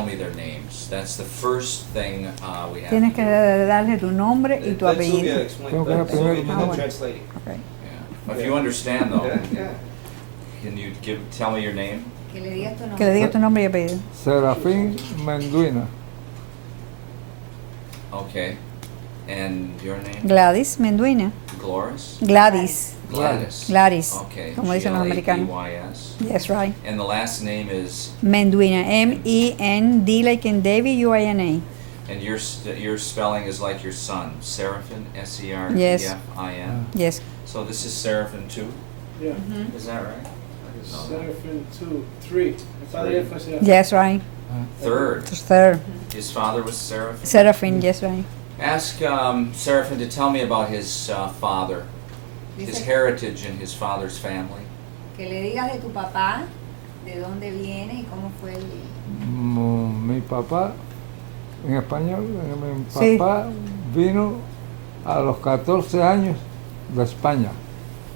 Tell me their names. That's the first thing we have Tienes to que do. darle tu nombre y tu Let Sylvia apellido. explain. Tengo que Let dar primero Sylvia mi do the nombre. translating. Okay. Yeah. If you understand though, Yeah. can you tell me your name? Que le digas tu Que le nombre. digas tu nombre y apellido. Serafín Menduina. Okay. And your name? Gladys Menduina. Gloris? Gladys. Gladys. Gladys. Okay. Como dicen los americanos. G-L-A-D-Y-S. Yes, right. And the last name is, Menduina. M-E-N-D like in David, U-I-N-A. and your spelling is like your son, Seraphin, S-E-R-E-F-I-N. Yes. So this is Seraphin too? Yeah. Is that right? I didn't know that. Seraphin 2, 3. El padre Three. fue Seraphin. Yes, right. Third. Third. His father was Seraphin? Seraphine, yes, right. Ask Seraphin to tell me about his father, his Dice heritage and his father's family. que le digas de tu papá, de dónde viene y cómo fue el... Mi papá, en español, mi Sí. papá vino a los 14 años de España,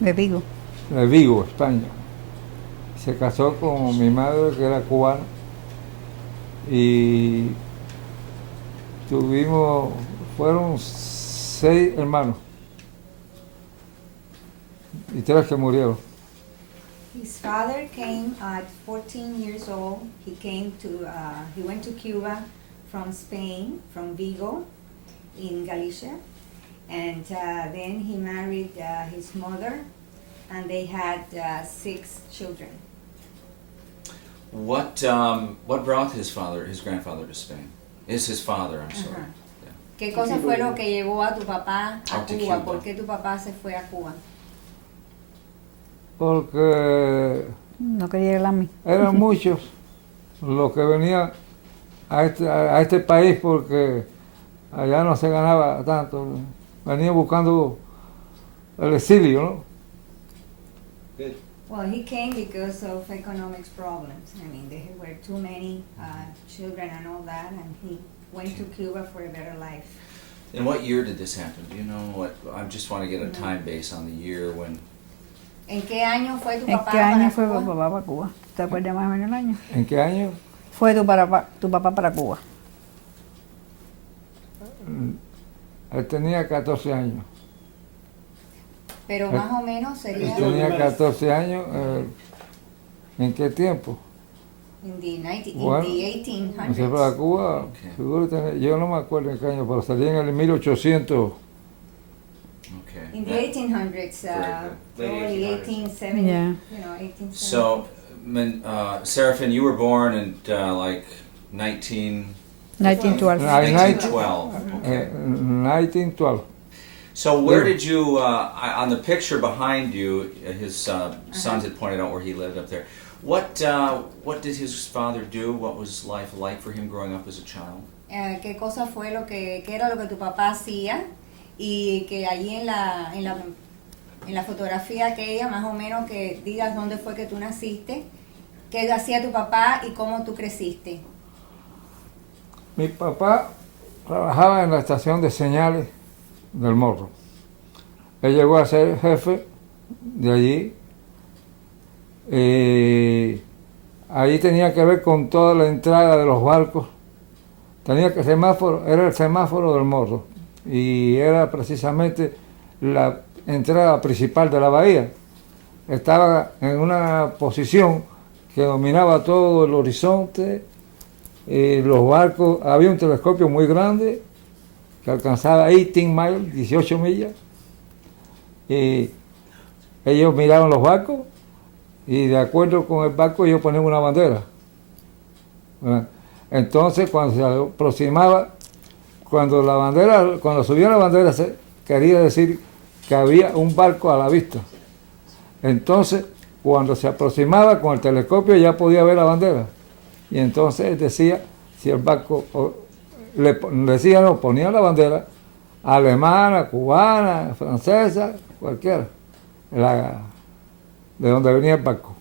De Vigo. de Vigo, España. Se casó con mi madre, que era cubana, y fueron 6 hermanos, y 3 que murieron. His father came at 14 years old. He went to Cuba from Spain, from Vigo, in Galicia, and then he married his mother, and they had 6 children. What brought his grandfather to Spain? Is his father, I'm sorry. Ajá. ¿Qué cosa fue lo que llevó a tu papá a Out to Cuba? Cuba. ¿Por qué tu papá se fue a Cuba? Porque No quería ir a la mí. eran muchos los que venían a este país porque allá no se ganaba tanto. Venían buscando el exilio, ¿no? Good. Well, he came because of economic problems. I mean, there were too many children and all that, and he went to Cuba for a better life. In what year did this happen? Do you know what? I just want to get a time base on the year when. ¿En qué año fue tu ¿En papá qué año para fue Cuba? tu papá para Cuba? ¿Te acuerdas más o menos el año? ¿En qué año? Fue tu papá para Cuba. Él tenía 14 años. Pero más o menos sería Él tenía 14 años. ¿En qué tiempo? in the Bueno, 1800s. se fue a Cuba, Ok. seguro yo no me acuerdo en qué año, pero salí en el 1800. Okay. In the 1800s, Very good. Late probably 1800s. 1870, Yeah. you know, 1870. So, Seraphin, you were born in like 1912. 1912. Okay. 1912. So where Yeah. did you, on the picture behind you, his sons had pointed out where he lived up there. What did his father do? What was life like for him growing up as a child? ¿Qué cosa fue qué era lo que tu papá hacía? Y que allí en la fotografía aquella, más o menos que digas dónde fue que tú naciste, qué hacía tu papá y cómo tú creciste. Mi papá trabajaba en la estación de señales del Morro. Él llegó a ser jefe de allí. Ahí tenía que ver con toda la entrada de los barcos. Era el semáforo del Morro y era precisamente la entrada principal de la bahía. Estaba en una posición que dominaba todo el horizonte. Los barcos, había un telescopio muy grande que alcanzaba 18 miles, 18 millas. Y ellos miraban los barcos y de acuerdo con el barco ellos ponían una bandera. ¿Verdad? Entonces cuando se aproximaba, cuando subía la bandera quería decir que había un barco a la vista. Entonces cuando se aproximaba con el telescopio ya podía ver la bandera. Y entonces decía si el barco ponía la bandera alemana, cubana, francesa, cualquiera, de donde venía el barco.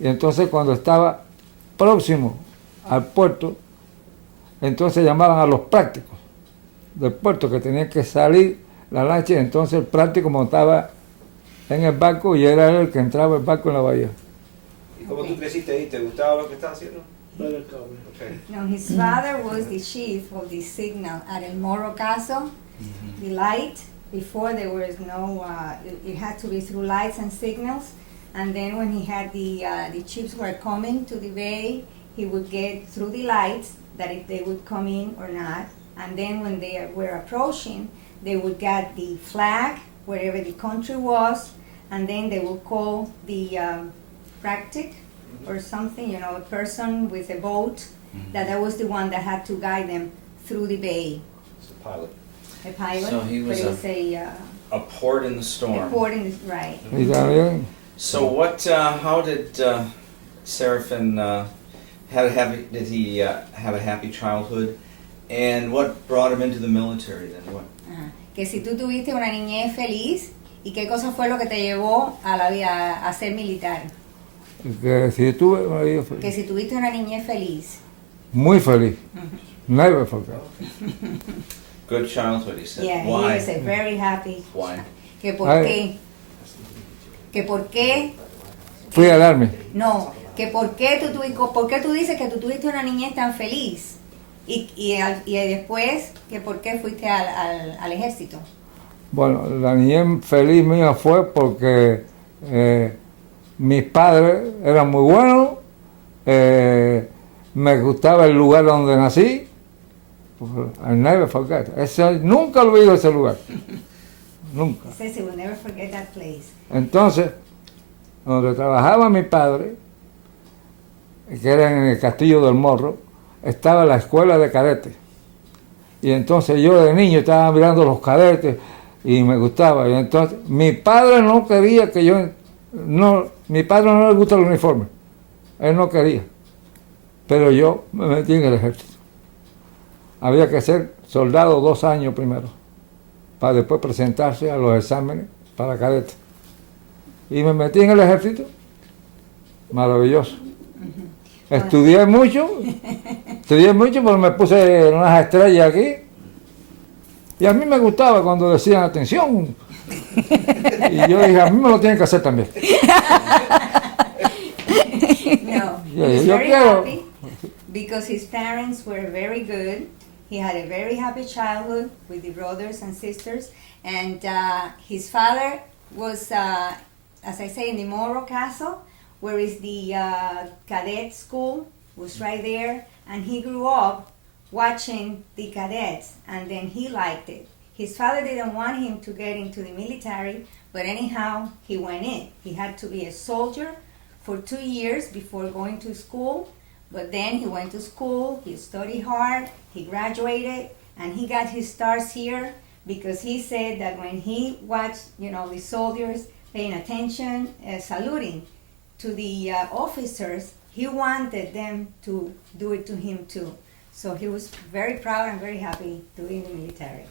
Y entonces cuando estaba próximo al puerto, entonces llamaban a los prácticos del puerto que tenían que salir la lancha, y entonces el práctico montaba en el barco y era él el que entraba el barco en la bahía. ¿Y cómo tú creciste ahí? ¿Te gustaba lo que estabas haciendo? Better cover. Okay. No, his father was the chief of the signal at El Morro Castle. The light, before there was no, it had to be through lights and signals. And then when he had the ships were coming to the bay, he would get through the lights that if they would come in or not. And then when they were approaching, they would get the flag, wherever the country was, and then they would call the practic or something, you know, a person with a boat, that was the one that had to guide them through the bay. It's the pilot. A pilot, So he was but it was a port in the a storm. port in the, right. Y también, So how did Seraphin did he have a happy childhood? And what brought him into the military then? What? Ajá. Que si tú tuviste una niñez feliz, ¿y qué cosa fue lo que te llevó a la vida a ser militar? que si tuve una vida Que si tuviste una niñez feliz. muy feliz. Never forget. Good childhood, he said. Yeah, he Why? was a very happy. Why? Que por Ay. qué. Que por qué. Fui al army. No, que por qué tú dices que tú tuviste una niñez tan feliz. Y después, que por qué fuiste al ejército. Bueno, la niñez feliz mía fue porque mis padres eran muy buenos, me gustaba el lugar donde nací. I never forget. Nunca olvido ese lugar. Nunca. He says he will never forget that place. Entonces, donde trabajaba mi padre, que era en el Castillo del Morro, estaba la escuela de cadetes. Y entonces yo de niño estaba mirando los cadetes y me gustaba. Y entonces mi padre no quería que yo... mi padre no le gusta el uniforme. Él no quería. Pero yo me metí en el ejército. Había que ser soldado 2 años primero, para después presentarse a los exámenes para cadete. Y me metí en el ejército. Maravilloso. Estudié mucho, porque me puse unas estrellas aquí. Y a mí me gustaba cuando decían atención. Y yo dije, a mí me lo tienen que hacer también. No, Yeah, he was yo very quiero- happy because his parents were very good. He had a very happy childhood with the brothers and sisters, and his father was, as I say, in the Morro Castle, where is the cadet school, was right there, and he grew up watching the cadets, and then he liked it. His father didn't want him to get into the military, but anyhow, he went in. He had to be a soldier for 2 years before going to school, but then he went to school, he studied hard, he graduated, and he got his stars here because he said that when he watched, you know, the soldiers paying attention, saluting to the officers, he wanted them to do it to him too. So he was very proud and very happy doing the military.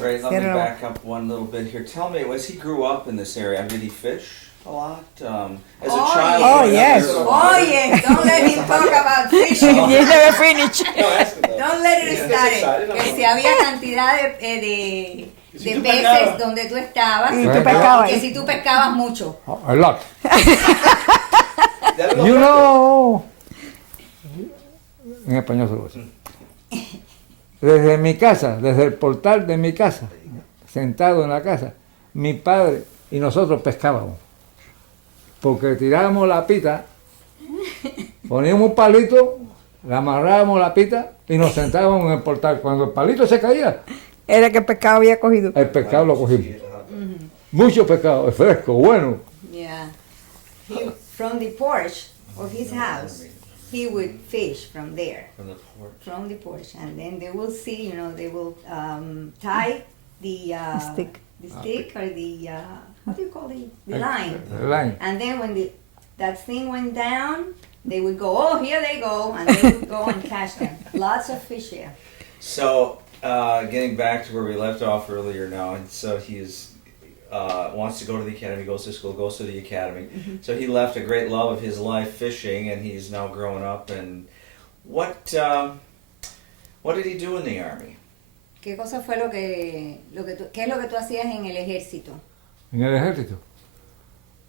Ray, let me Cierra. back up one little bit here. Tell me, as he grew up in this area, did he fish a lot? As a Oh, child? yes. Oh, growing up yes. near the Oh water? yes, don't let him talk about fishing. You never finish. No, ask him that. Don't let it Yeah. start. He's excited, Que I'm si había cantidad Que si de tú peces pescabas. donde tú estabas. Y tú y pescabas. que si tú pescabas mucho. A lot. Dale los You datos. know. En español se lo voy a decir. Desde mi casa, desde el portal de mi casa, sentado en la casa, mi padre y nosotros pescábamos. Porque tirábamos la pita, poníamos un palito, le amarrábamos la pita y nos sentábamos en el portal. Cuando el palito se caía, Era que el pescado había cogido. el pescado lo cogimos. Mucho pescado, fresco, bueno. Yeah. From the porch of his house, he would fish from there. From the port. From the porch, and then they will see, you know, they will tie the Stick. the stick or the how do you call it, the line, El line. and then when that thing went down, they would go, oh, here they go, and they would go and catch them. Lots of fish here. So, getting back to where we left off earlier now, and so he's wants to go to the academy, goes to school, goes to the academy. So he left a great love of his life fishing, and he's now growing up. And what did he do in the army? ¿Qué cosa fue qué es lo que tú hacías en el ejército? En el ejército.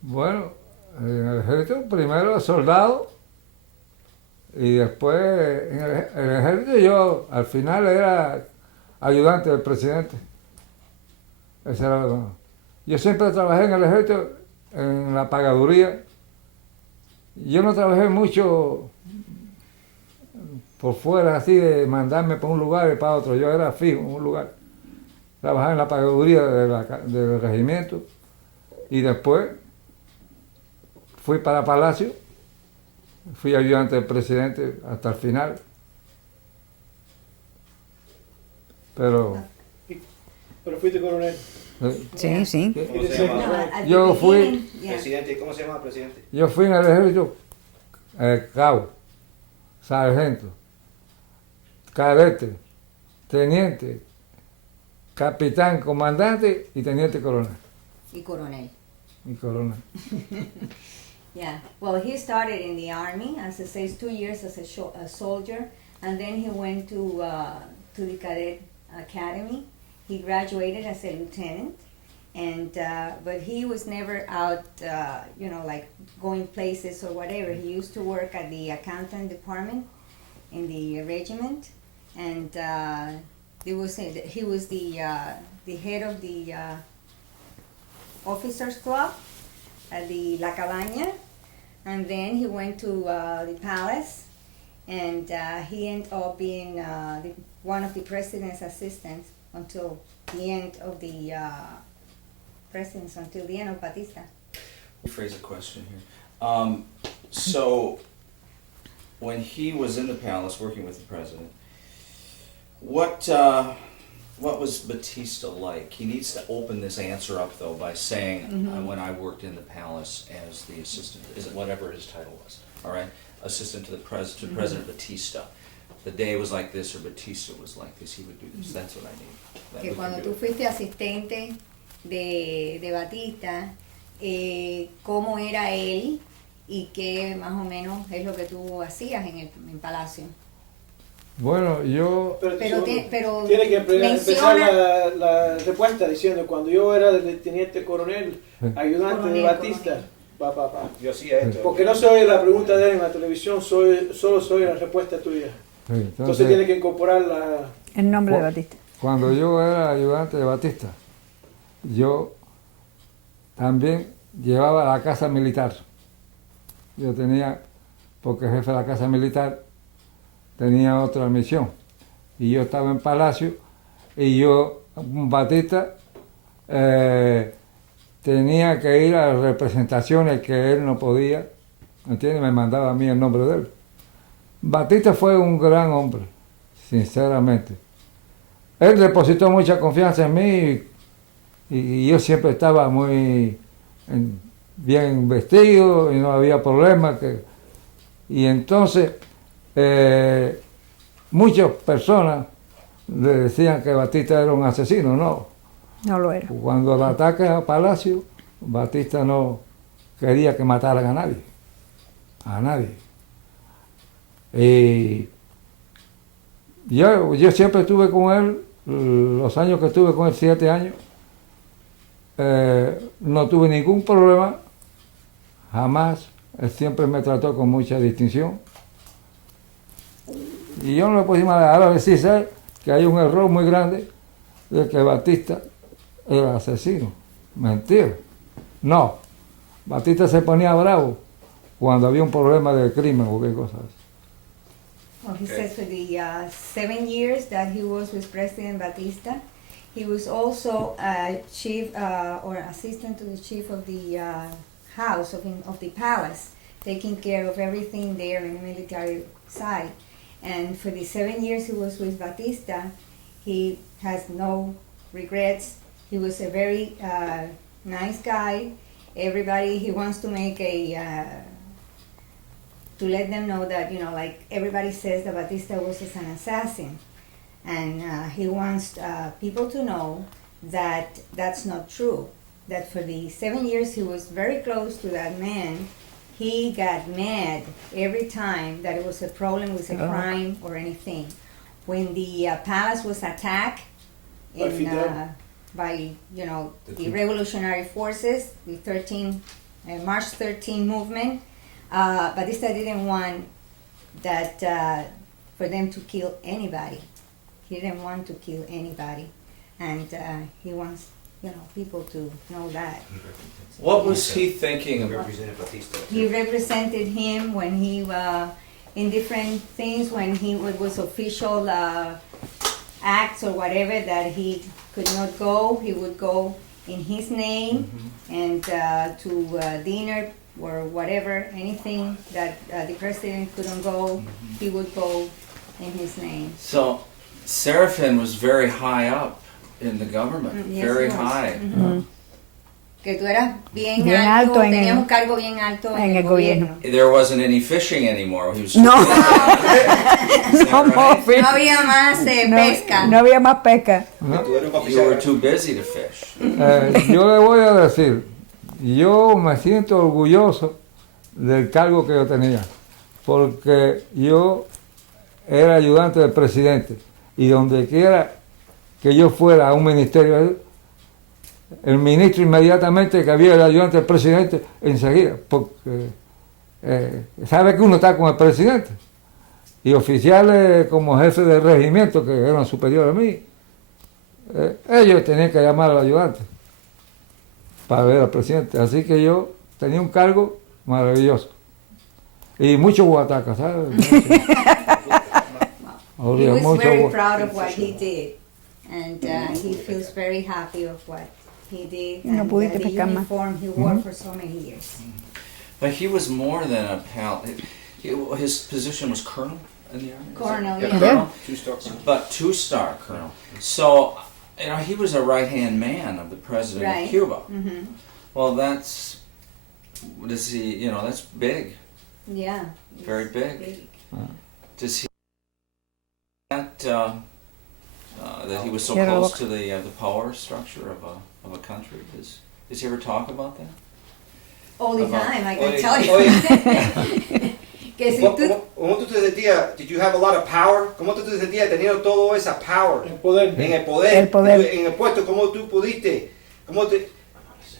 Bueno, en el ejército primero soldado Y después en el ejército yo al final era ayudante del presidente. Ese era yo siempre trabajé en el ejército, en la pagaduría. Yo no trabajé mucho por fuera, así de mandarme para un lugar y para otro. Yo era fijo en un lugar. Trabajaba en la pagaduría del regimiento y después fui para Palacio, fui ayudante del presidente hasta el final. Pero fuiste coronel. Sí, sí. ¿Cómo se llama? No, at the Yo fui- beginning, yeah. Presidente, ¿cómo se llama, presidente? yo fui en el ejército cabo, sargento, cadete, teniente, capitán, comandante y teniente coronel. Y coronel. Y coronel. Yeah. Well, he started in the army, as it says, 2 years as a soldier, and then he went to the cadet academy. He graduated as a lieutenant, and but he was never out, like going places or whatever. He used to work at the accountant department in the regiment, and he was the head of the officers club at the La Cabaña, and then he went to the palace, and he ended up being one of the president's assistants until the end of the presidency, until the end of Batista. Phrase a question here. So, when he was in the palace working with the president, what was Batista like? He needs to open this answer up though by saying, "When I worked in the palace as the assistant, is it whatever his title was? All right, assistant to the President Batista. The day was like this, or Batista was like this. He would do this. That's what I need." That Que we can cuando do tú it. fuiste asistente de Batista, cómo era él y qué más o menos es lo que tú hacías en Palacio. Bueno, yo Pero Tiene que empezar menciona la respuesta diciendo, cuando yo era el teniente coronel, ayudante de Coronel, Batista, coronel. Yo hacía esto. Porque no soy la pregunta de él en la televisión, solo soy la respuesta tuya. sí, Entonces tiene que incorporar El nombre de Bueno. Batista. cuando yo era ayudante de Batista, yo también llevaba la casa militar. Yo tenía, porque el jefe de la casa militar tenía otra misión. Y yo estaba en Palacio y yo, Batista, tenía que ir a las representaciones que él no podía, ¿entiendes? Me mandaba a mí el nombre de él. Batista fue un gran hombre, sinceramente. Él depositó mucha confianza en mí y yo siempre estaba muy bien vestido y no había problema. Y entonces muchas personas le decían que Batista era un asesino, no. No lo era. Cuando el ataque a Palacio, Batista no quería que mataran a nadie. A nadie. Y yo siempre estuve con él, los años que estuve con él, 7 años, no tuve ningún problema, jamás. Él siempre me trató con mucha distinción. Y yo no le puedo decir más. Ahora sí sé que hay un error muy grande de que Batista era asesino. Mentira. No. Batista se ponía bravo cuando había un problema de crimen o qué cosas. Well, he says for the 7 years that he was with President Batista, he was also chief or assistant to the chief of the house of the palace, taking care of everything there in the military side. And for the 7 years he was with Batista, he has no regrets. He was a very nice guy. Everybody, he wants to make to let them know that, like everybody says that Batista was an assassin. And he wants people to know that that's not true. That for the 7 years he was very close to that man, he got mad every time that it was a problem with a crime or anything. When the palace was attacked by the revolutionary forces, the March 13 movement, Batista didn't want that for them to kill anybody. He didn't want to kill anybody, and he wants people to know that. What was he thinking of? He represented him when he in different things when he was official acts or whatever that he could not go. He would go in his name and to dinner or whatever, anything that the president couldn't go, he would go in his name. So, Serafin was very high up in the government, Yes, very he was. high. Que tú eras bien, Bien alto en tenías el- un cargo bien alto en en el el gobierno. There wasn't any fishing anymore. He was No. Is that No more right? fish. No había más pesca. No había más pesca. ¿no? You were too busy to fish. Yo le voy a decir, yo me siento orgulloso del cargo que yo tenía, porque yo era ayudante del presidente y donde quiera que yo fuera a un ministerio, el ministro inmediatamente que había el ayudante del presidente enseguida, porque sabe que uno está con el presidente y oficiales como jefe de regimiento que eran superiores a mí, ellos tenían que llamar al ayudante para ver al presidente. Así que yo tenía un cargo maravilloso. Y mucho guataca, ¿sabes? He was Mucho very gua- proud of what he did, and he feels very happy of what he did No and pudiste the pescar más. uniform he wore for so many years. But he was more than a pal. His position was colonel in the army. Colonel, Yeah, yeah. colonel. Two-star. But two-star colonel. So, he was a right-hand man of the president Right. of Cuba. Hmm. Well, that's that's big, Yeah. very it's big. Does he that that he was so Yeah, close look. to the power structure of a country? Does he ever talk about that? All the About- time, I can Oye, tell you. oye. Que si ¿Cómo, tú, cómo tú te sentías? Did you have a lot of power? ¿Cómo tú te sentías teniendo todo esa power? El poder. En el poder, El poder. en el puesto, ¿cómo tú pudiste? ¿Cómo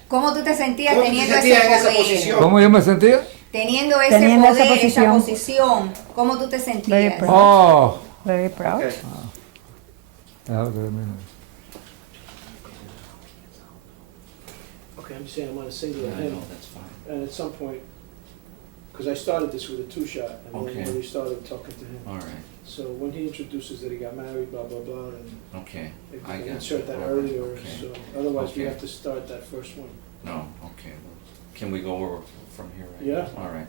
¿Cómo tú te sentías cómo tú te teniendo sentías en ese esa poder? posición? ¿Cómo yo me sentía? Teniendo ese Teniendo esa poder, esa posición. posición, ¿cómo tú te Very sentías? proud. Oh. Very proud. Okay. Déjame terminar. Okay, I'm just saying I'm going to single Yeah, I him. know, that's fine. And at some point, because I started this with a two-shot, and Okay. then really started talking to him. All right. So when he introduces that he got married, blah, blah, blah, and Okay. if I we can got insert you. that All right, earlier, okay. so otherwise we Okay. have to start that first one. No. Okay. Can we go over from here? Right? Yeah. All right.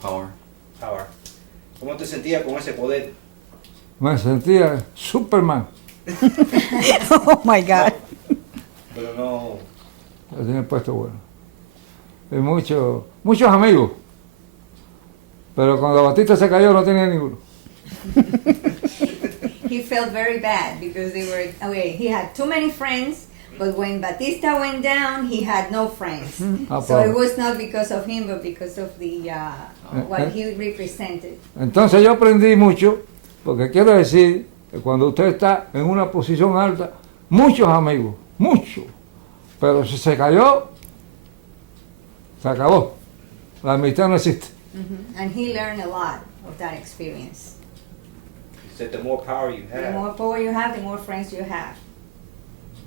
Power. Power. ¿Cómo te sentías con ese poder? Me sentía Superman. Oh my God. Pero no... Lo tenía puesto bueno. Y muchos amigos. Pero cuando Batista se cayó no tenía ninguno. He felt very bad because he had too many friends, but when Batista went down, he had no friends. Ah, So it pobre. was not because of him, but because of the what he represented. Entonces yo aprendí mucho, porque quiero decir que cuando usted está en una posición alta, muchos amigos, muchos. Pero si se cayó, se acabó. La amistad no existe. And he learned a lot of that experience. He said the more power you The have, more power you have, the more friends you have.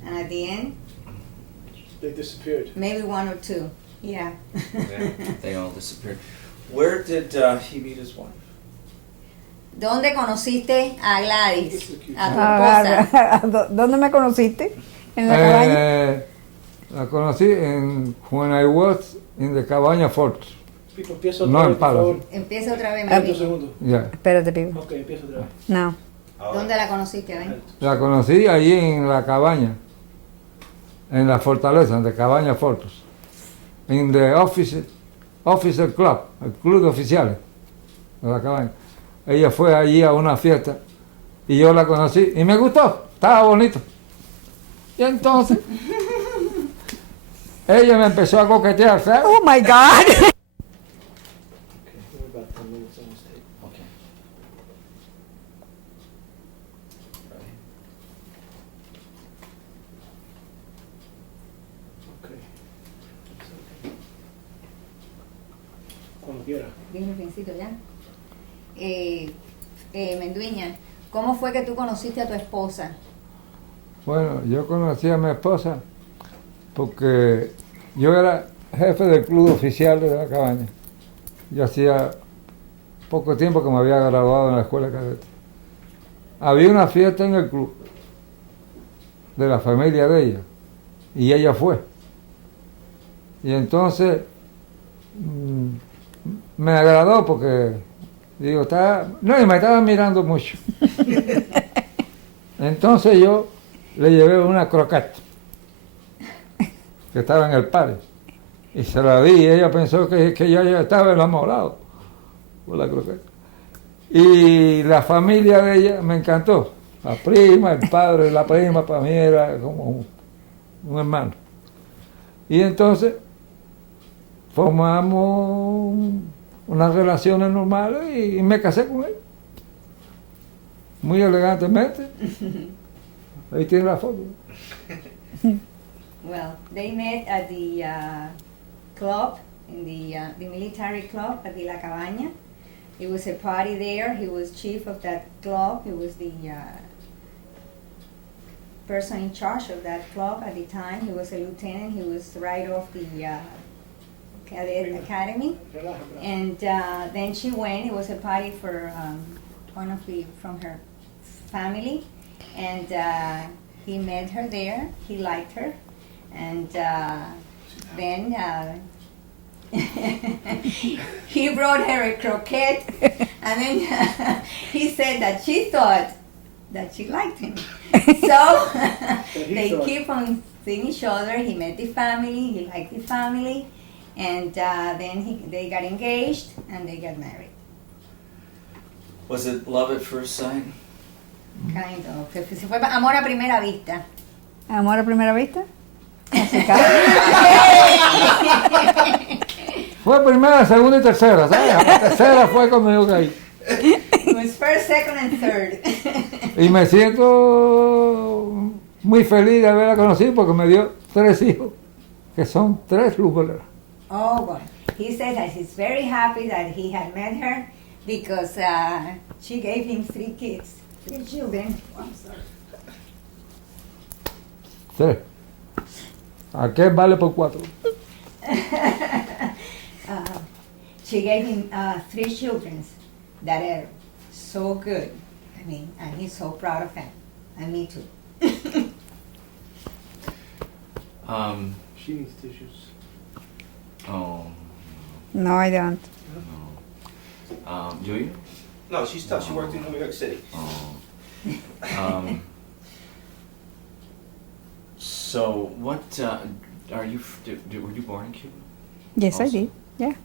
And at the end, They disappeared. maybe one or two. Yeah. They all disappeared. Where did he meet his wife? ¿Dónde conociste a Gladys? A tu Ah, esposa. ¿Dónde me conociste? En la cabaña. La conocí en when I was in the Cabaña Fort. Pico, empieza No, otra en vez, por Palos. favor. Empieza otra vez, Dos mami. segundos. Ya. Espérate, Pico. Ok, empieza otra vez. No. ¿Dónde la conociste, ven? La conocí allí en la cabaña, en la fortaleza de Cabaña Fortos, en the officer club, el club de oficiales de la cabaña. Ella fue allí a una fiesta y yo la conocí y me gustó, estaba bonito. Y entonces ella me empezó a coquetear, ¿sabes? Oh my God. Okay, we're about 10 minutes on this tape. Okay. Okay. Cuando quiera. Dime el principio ya. Mendueña, ¿cómo fue que tú conociste a tu esposa? Bueno, yo conocí a mi esposa porque yo era jefe del club oficial de la cabaña. Yo hacía poco tiempo que me había graduado en la escuela de cadete. Había una fiesta en el club de la familia de ella y ella fue. Y entonces me agradó porque digo, no, y me estaba mirando mucho. Entonces yo le llevé una croqueta que estaba en el parque y se la di y ella pensó que yo ya estaba enamorado por la croqueta. Y la familia de ella me encantó. La prima, el padre, la prima para mí era como un hermano. Y entonces formamos unas relaciones normales y me casé con él. Muy elegantemente. Ahí tiene la foto. Well, they met at the club, in the military club at the La Cabaña. It was a party there. He was chief of that club. He was the person in charge of that club at the time. He was a lieutenant. He was right off the cadet academy. And then she went. It was a party for one of from her family, and he met her there. He liked her, and then he brought her a croquette, and then he said that she thought that she liked him. So they keep on seeing each other. He met the family. He liked the family. And then they got engaged and they got married. Was it love at first sight? Kind of. Se fue amor a primera vista. ¿Amor a primera vista? Fue primera, segunda y tercera, ¿sabes? La tercera fue cuando yo caí. It was first, second, and third. Y me siento muy feliz de haberla conocido porque me dio 3 hijos, que son 3 lugoleras. Oh, well, he said that he's very happy that he had met her because she gave him 3 kids, 3 children. Oh, I'm sorry. 3. Aquel vale por 4. She gave him 3 children that are so good. I mean, and he's so proud of him. And me too. She needs tissues. Oh, No, I don't. no. Do you? No, she's tough. She worked in New York City. Oh. So what, are you, were you born in Cuba? Yes, I Also? did. Yeah.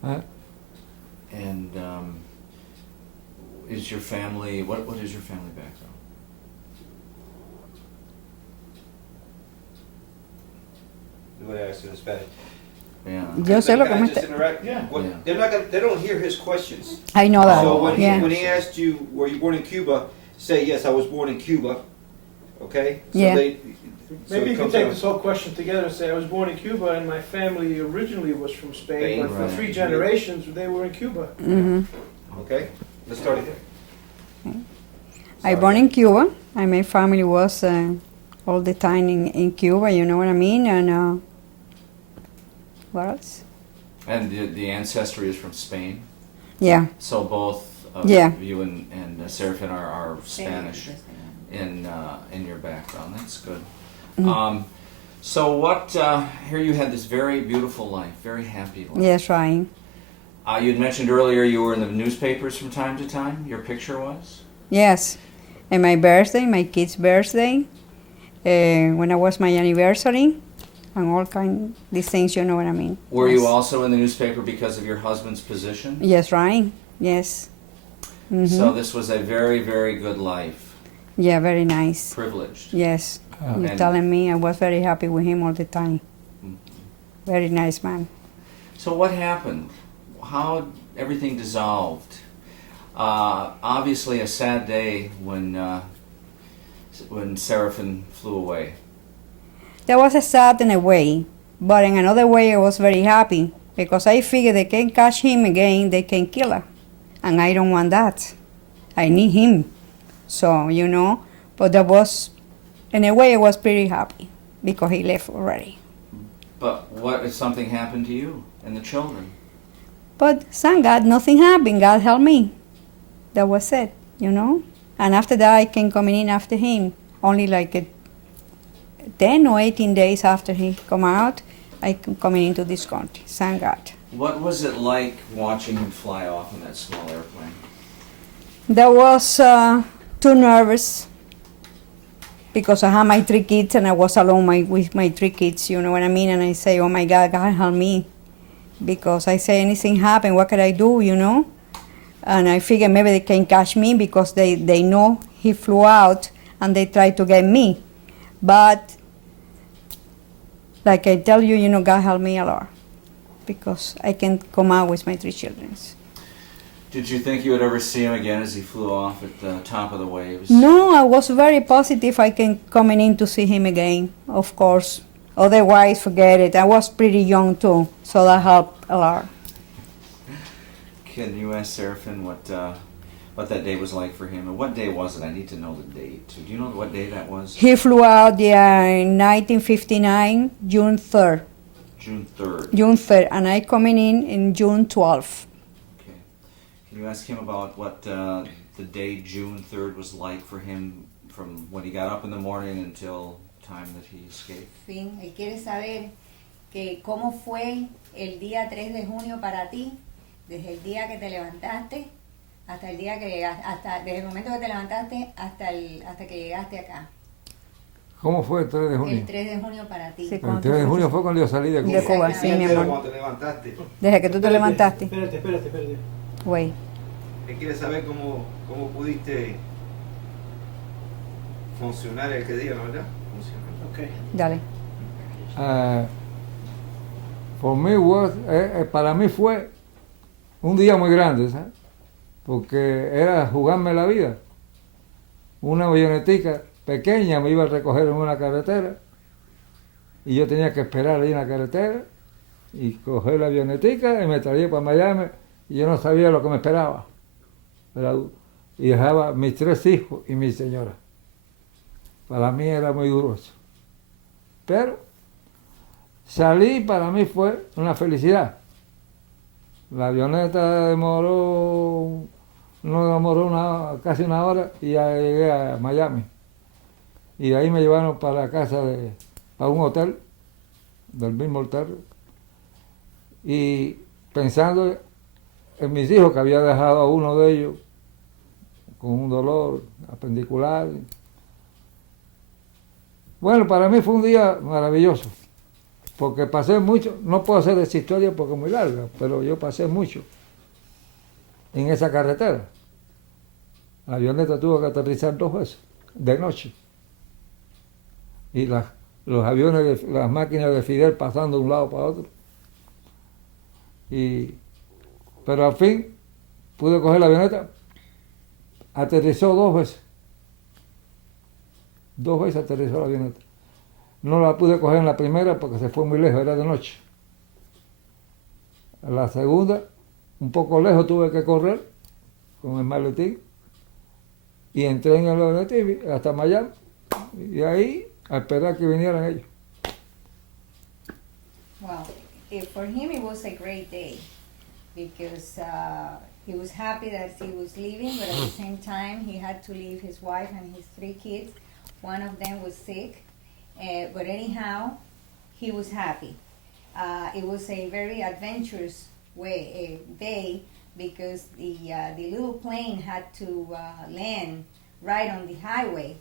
And is your family, what is your family background? You would ask in Spanish. Yeah. Yo sé lo que Can I me just está... interrupt? Yeah. What- Yeah. They're not gonna, they don't hear his questions. I know that. So when, Yeah. when he asked you, were you born in Cuba, say, yes, I was born in Cuba. Okay? So Yeah. so Maybe it you could comes take out- this whole question together and say, I was born in Cuba and my family originally was from Spain, Spain, but for right. 3 generations they were in Cuba. Hmm. Okay? Let's start it there. I born in Cuba, and my family was all the time in Cuba, you know what I mean? And what else? And the ancestry is from Spain? Yeah. So both of Yeah. you and Serafin are Spanish in your background. That's good. So what? Here you had this very beautiful life, very happy life. Yes, right. You had mentioned earlier you were in the newspapers from time to time. Your picture was. Yes. And my birthday, my kid's birthday, when I was my anniversary, and all kind these things, you know what I mean? Were Yes. you also in the newspaper because of your husband's position? Yes, right. Yes. Hmm. So this was a very, very good life. Yeah, very nice. Privileged. Yes. You're And- telling me I was very happy with him all the time. Mhm. Very nice man. So what happened? How everything dissolved? Obviously, a sad day when Serafin flew away. That was a sad in a way, but in another way I was very happy because I figured they can catch him again, they can kill her. And I don't want that. I need him. So, you know, but that was, in a way, I was pretty happy because he left already. But what if something happened to you and the children? But thank God, nothing happened. God helped me. That was it, you know. And after that, I came coming in after him. Only like 10 or 18 days after he come out, I came coming into this country. Thank God. What was it like watching him fly off in that small airplane? That was too nervous because I had my 3 kids and I was alone with my 3 kids, you know what I mean? And I say, oh my God, God help me. Because I say anything happen, what can I do, you know? And I figure maybe they can catch me because they know he flew out and they try to get me. But like I tell you, you know, God help me a lot because I can come out with my 3 children. Did you think you would ever see him again as he flew off at the top of the waves? No, I was very positive I can coming in to see him again, of course. Otherwise, forget it. I was pretty young too, so that helped a lot. Can you ask Serafin what that day was like for him? And what day was it? I need to know the date. Do you know what day that was? He flew out in 1959, June 3rd. June 3rd. June 3rd, and I coming in June 12th. Okay. Can you ask him about what the day June 3rd was like for him from when he got up in the morning until time that he escaped? Fin, él quiere saber que cómo fue el día 3 de junio para ti, desde el día que te levantaste hasta el día que llegaste, desde el momento que te levantaste hasta que llegaste acá. ¿Cómo fue el 3 de junio? El 3 de junio para ti. Sí. El 3 de junio fue cuando yo salí de Cuba. De Cuba, sí, mi Pero amor. cuando te levantaste, Desde que tú te levantaste. Espérate. Güey. él quiere saber cómo pudiste funcionar el que diga, ¿no verdad? Funcionar. Ok. Dale. Para mí fue un día muy grande, ¿sabes? Porque era jugarme la vida. Una avionetica pequeña me iba a recoger en una carretera y yo tenía que esperar ahí en la carretera y coger la avionetica y me traía para Miami y yo no sabía lo que me esperaba. Y dejaba mis 3 hijos y mi señora. Para mí era muy duro eso. Pero salí, para mí fue una felicidad. La avioneta no demoró casi una hora y ya llegué a Miami. Y de ahí me llevaron para la casa para un hotel, del mismo hotel. Y pensando en mis hijos, que había dejado a uno de ellos con un dolor apendicular. Bueno, para mí fue un día maravilloso, porque pasé mucho, no puedo hacer esa historia porque es muy larga, pero yo pasé mucho en esa carretera. La avioneta tuvo que aterrizar 2 veces, de noche. Y los aviones, las máquinas de Fidel pasando de un lado para otro. Pero al fin pude coger la avioneta, aterrizó 2 veces. 2 veces aterrizó la avioneta. No la pude coger en la primera porque se fue muy lejos, era de noche. En la segunda, un poco lejos, tuve que correr con el maletín y entré en el avionetín hasta Miami y ahí a esperar que vinieran ellos. Wow. For him it was a great day because he was happy that he was leaving, but at the same time he had to leave his wife and his 3 kids. One of them was sick, but anyhow, he was happy. It was a very adventurous day because the little plane had to land right on the highway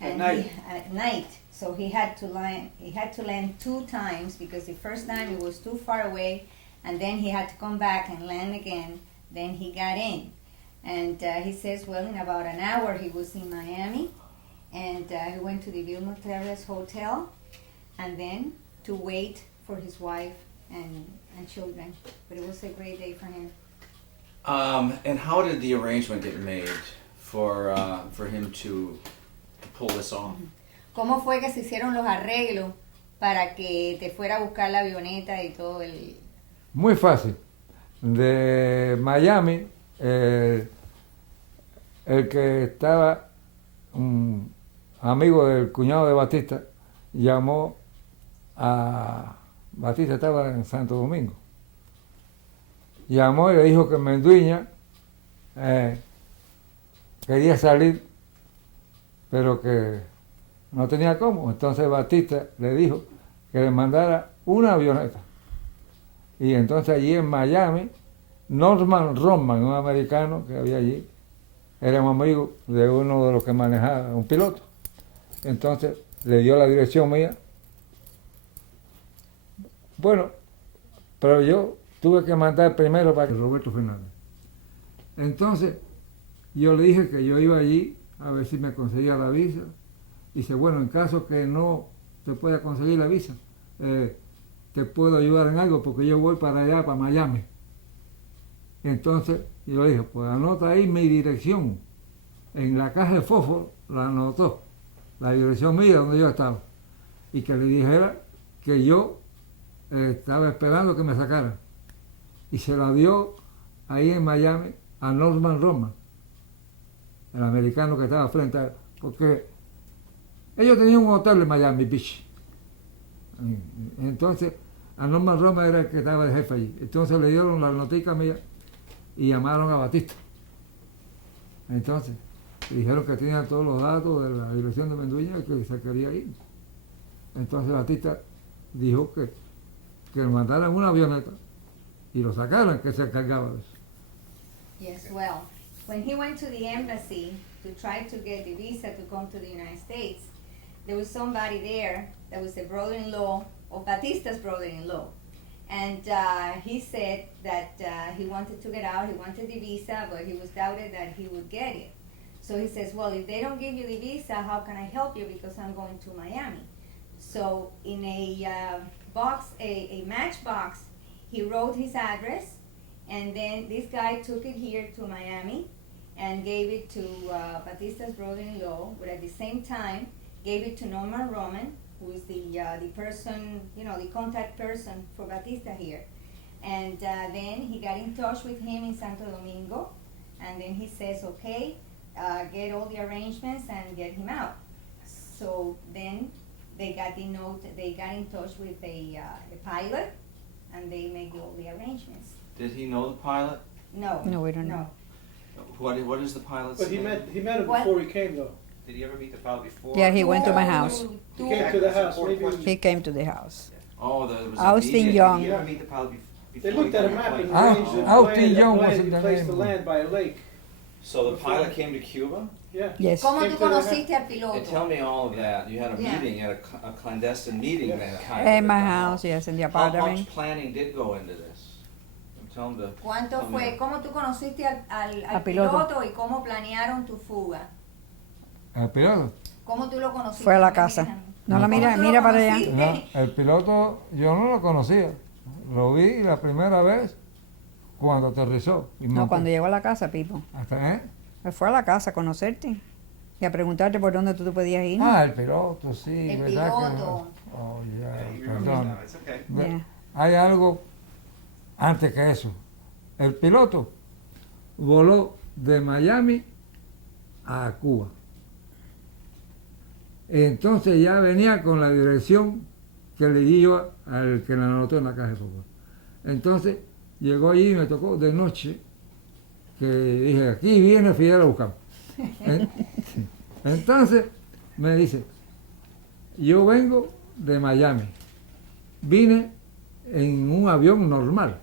At night. At night. So he had to land 2 times because the first time it was too far away, and then he had to come back and land again. Then he got in, and he says, well, in about an hour he was in Miami. And he went to the Vilma Terrace Hotel, and then to wait for his wife and children. But it was a great day for him. And how did the arrangement get made for him to pull this off? ¿Cómo fue que se hicieron los arreglos para que te fuera a buscar la avioneta y todo el...? Muy fácil. De Miami, el que estaba, un amigo del cuñado de Batista, llamó a Batista, estaba en Santo Domingo. Llamó y le dijo que Menduiña quería salir, pero que no tenía cómo. Entonces Batista le dijo que le mandara una avioneta. Y entonces allí en Miami, Norman Roman, un americano que había allí, era un amigo de uno de los que manejaba, un piloto. Entonces le dio la dirección mía. Bueno, pero yo tuve que mandar primero para Roberto Fernández. Entonces yo le dije que yo iba allí a ver si me conseguía la visa. Dice, bueno, en caso que no te pueda conseguir la visa, te puedo ayudar en algo porque yo voy para allá, para Miami. Entonces yo le dije, pues anota ahí mi dirección. En la caja de fósforo la anotó, la dirección mía donde yo estaba. Y que le dijera que yo estaba esperando que me sacaran. Y se la dio ahí en Miami a Norman Roman, el americano que estaba frente a él, porque ellos tenían un hotel en Miami Beach. Entonces, a Norman Roman era el que estaba de jefe allí. Entonces le dieron la notica mía y llamaron a Batista. Entonces, le dijeron que tenían todos los datos de la dirección de Menduiña y que se quería ir. Entonces Batista dijo que le mandaran una avioneta y lo sacaran, que se encargaba de eso. Yes, well, when he went to the embassy to try to get the visa to come to the United States, there was somebody there that was the brother-in-law of Batista's brother-in-law. And he said that he wanted to get out, he wanted the visa, but he was doubted that he would get it. So he says, well, if they don't give you the visa, how can I help you because I'm going to Miami? So in a box, a matchbox, he wrote his address, and then this guy took it here to Miami and gave it to Batista's brother-in-law, but at the same time gave it to Norman Roman, who is the person, you know, the contact person for Batista here. And then he got in touch with him in Santo Domingo, and then he says, okay, get all the arrangements and get him out. So then they got the note, they got in touch with a pilot, and they make all the arrangements. Did he know the pilot? No. No, we don't no. know. What is the pilot's But he name? met him What? before he came though. Did you ever meet the pilot before? Yeah, he went to my house. He came to the house. Important Maybe question. He came to the house. Oh, there was a Austin meeting. Young. Did you ever meet the pilot before? they looked at a map and Ah, arranged a Austin plan, Young a plan wasn't to the place name. the land by a lake. So the pilot came to Cuba? Yeah. Yes. ¿Cómo Came tú to the conociste al And piloto? tell me all of that. You had a Yeah. meeting, at a clandestine meeting Yeah. then, kind of. In my at the house, yes, in the How apartment. much planning did go into this? Tell him to. ¿Cuánto tell me. fue? ¿Cómo tú conociste al Al piloto. piloto y cómo planearon tu fuga? El piloto. ¿Cómo tú lo conociste? Fue a la No me casa. dijeron. No la ¿Cómo mira, tú lo mira para allá. conociste? No, el piloto yo no lo conocía. Lo vi la primera vez cuando aterrizó. Y No, montó. cuando llegó a la casa, Pipo. Hasta, Él fue a la casa a conocerte y a preguntarte por dónde tú te podías ir. Ah, el piloto, sí, El ¿verdad? piloto. Que, oh, ya, Yeah, you remember perdón. now, it's okay. Yeah. Hay algo antes que eso. El piloto voló de Miami a Cuba. Entonces ya venía con la dirección que le di yo al que la anotó en la caja de fútbol. Entonces llegó allí y me tocó de noche, que dije, aquí viene Fidel a buscar. Entonces me dice, yo vengo de Miami, vine en un avión normal,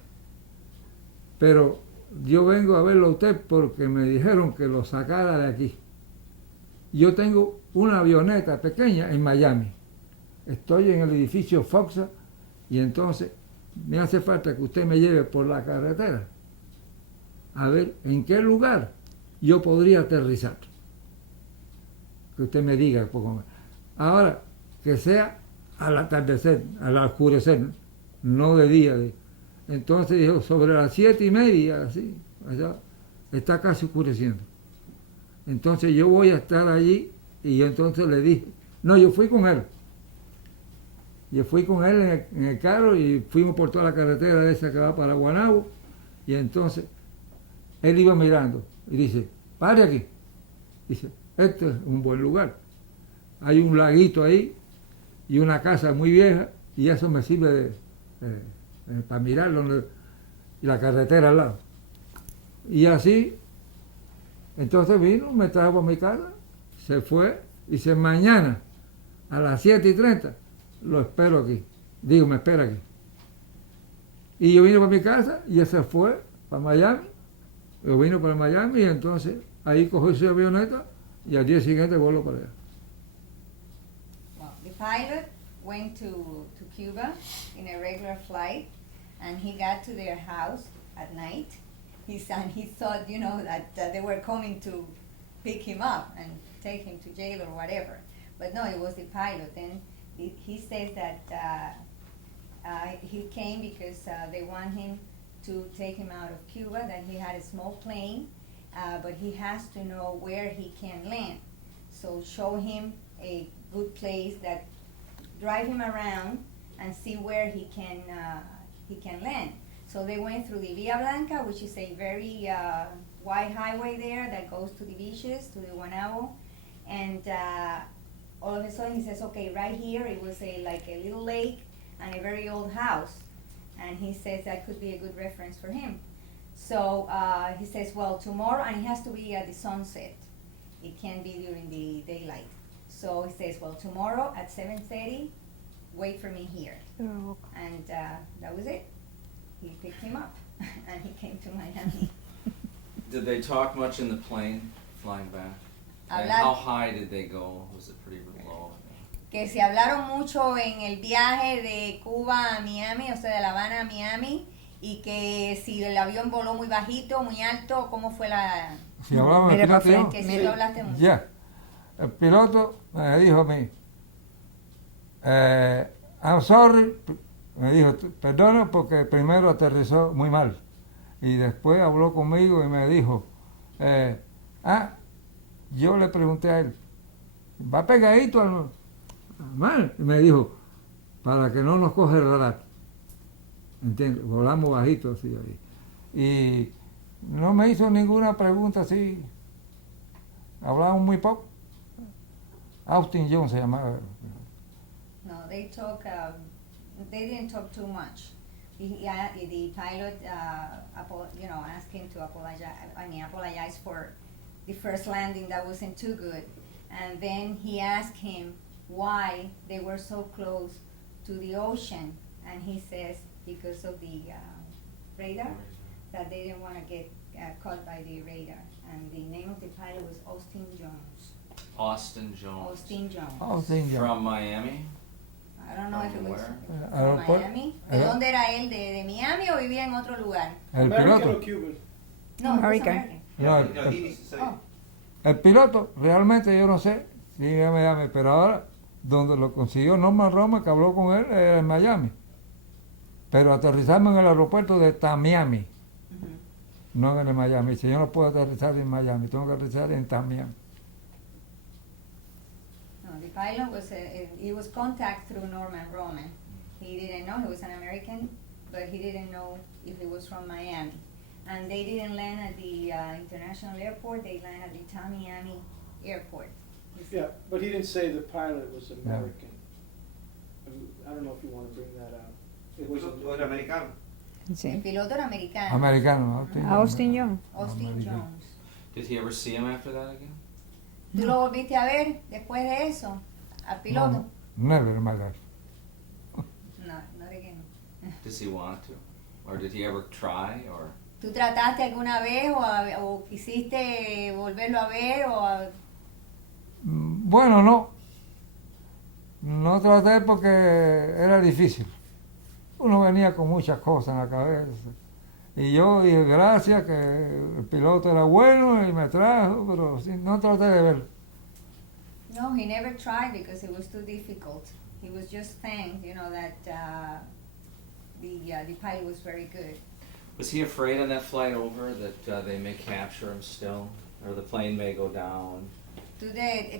pero yo vengo a verlo a usted porque me dijeron que lo sacara de aquí. Yo tengo una avioneta pequeña en Miami, estoy en el edificio Foxa y entonces me hace falta que usted me lleve por la carretera a ver en qué lugar yo podría aterrizar. Que usted me diga poco más. Ahora, que sea al atardecer, al oscurecer, no de día. Entonces dijo, sobre las 7:30, así, allá, está casi oscureciendo. Entonces yo voy a estar allí y yo entonces le dije, no, yo fui con él. Yo fui con él en el carro y fuimos por toda la carretera esa que va para Guanabo y entonces él iba mirando y dice, pare aquí. Dice, este es un buen lugar. Hay un laguito ahí y una casa muy vieja y eso me sirve para mirar y la carretera al lado. Y así, entonces vino, me trajo a mi casa, se fue y dice, mañana a las 7:30 lo espero aquí. Digo, me espera aquí. Y yo vine para mi casa y él se fue para Miami. Yo vine para Miami y entonces ahí cogió su avioneta y al día siguiente voló para allá. Well, the pilot went to Cuba in a regular flight, and he got to their house at night. He thought, you know, that they were coming to pick him up and take him to jail or whatever. But no, it was the pilot. And he says that he came because they want him to take him out of Cuba, that he had a small plane, but he has to know where he can land. So show him a good place, that drive him around and see where he can land. So they went through the Via Blanca, which is a very wide highway there that goes to the beaches, to the Guanabo, and all of a sudden he says, okay, right here it was like a little lake and a very old house, and he says that could be a good reference for him. So he says, well, tomorrow, and it has to be at the sunset. It can't be during the daylight. So he says, well, tomorrow at 7:30, wait for me here. Oh, And that was it. He picked him up, and he came to Miami. Did they talk much in the plane flying back? And Hablar- how high did they go? Was it pretty low? Que se hablaron mucho en el viaje de Cuba a Miami, o sea, de La Habana a Miami, y que si el avión voló muy bajito, muy alto, ¿cómo fue la...? Si hablamos Mira de pa' piloto, Que sí lo hablaste mucho. ya. El piloto me dijo a mí, I'm sorry, me dijo, perdona porque primero aterrizó muy mal. Y después habló conmigo y me dijo, yo le pregunté a él, ¿va pegadito al mar? Y me dijo, para que no nos coge el radar. ¿Entiendes? Volamos bajito así ahí. Y no me hizo ninguna pregunta así. Hablamos muy poco. Austin Jones se llamaba. No, they didn't talk too much. The pilot, asked him to apologize for the first landing that wasn't too good. And then he asked him why they were so close to the ocean. And he says, because of the radar, that they didn't want to get caught by the radar. And the name of the pilot was Austin Jones. Austin Jones. Austin Jones. Austin Jones. From Miami? I don't know if it From was where? from Miami. ¿De dónde era él? ¿De Miami o vivía en otro lugar? El American piloto. or Cuban? No, it was American. American. No, No, he needs to say. Oh. el piloto, realmente yo no sé si en Miami, pero ahora donde lo consiguió Norman Roma, que habló con él, era en Miami. Pero aterrizamos en el aeropuerto de Tamiami, Mhm. no en el Miami. Si yo no puedo aterrizar en Miami, tengo que aterrizar en Tamiami. No, the pilot was he was contact through Norman Roman. He didn't know he was an American, but he didn't know if he was from Miami. And they didn't land at the international airport. They landed at the Tamiami airport. He said- Yeah, but he didn't say the pilot was American. I don't know if you want to bring that out. It was ¿O era americano? El sí. piloto era americano. Americano, Austin Jones. Austin Americano. Jones. Did he ever see him after that again? ¿Tú lo volviste a ver después de eso? ¿Al piloto? Never in my life. No, no de que no. Does he want to? Or did he ever try? Or ¿Tú trataste alguna vez o quisiste volverlo a ver Bueno, no. No traté porque era difícil. Uno venía con muchas cosas en la cabeza. Y yo dije, gracias, que el piloto era bueno y me trajo, pero sí, no traté de verlo. No, he never tried because it was too difficult. He was just thanked, that the pilot was very good. was he afraid on that flight over that they may capture him still? Or the plane may go down? ¿Tú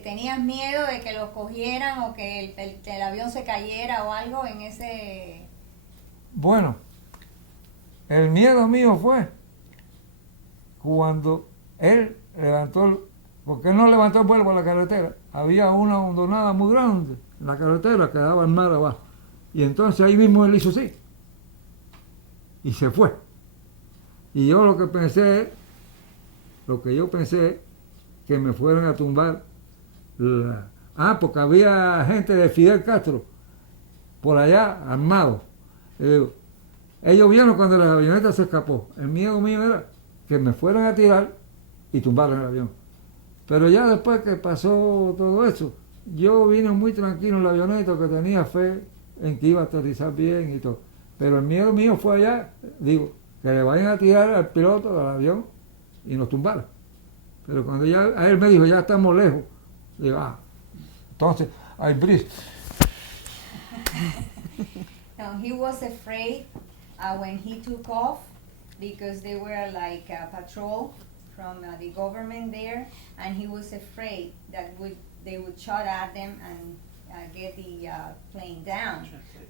tenías miedo de que los cogieran o que el avión se cayera o algo en ese...? Bueno, el miedo mío fue cuando él levantó ¿Por qué no levantó el vuelo a la carretera? Había una hondonada muy grande en la carretera que daba al mar abajo. Y entonces ahí mismo él hizo así. Y se fue. Y yo lo que yo pensé, que me fueran a tumbar porque había gente de Fidel Castro por allá armados. Ellos vieron cuando la avioneta se escapó. El miedo mío era que me fueran a tirar y tumbaran el avión. Pero ya después que pasó todo eso, yo vine muy tranquilo en la avioneta, que tenía fe en que iba a aterrizar bien y todo. Pero el miedo mío fue allá, digo, que le vayan a tirar al piloto del avión y nos tumbaran. Pero cuando ya a él me dijo, ya estamos lejos, digo, entonces, I breathe. No, he was afraid when he took off because they were like a patrol from the government there, and he was afraid that they would shot at them and get the plane down.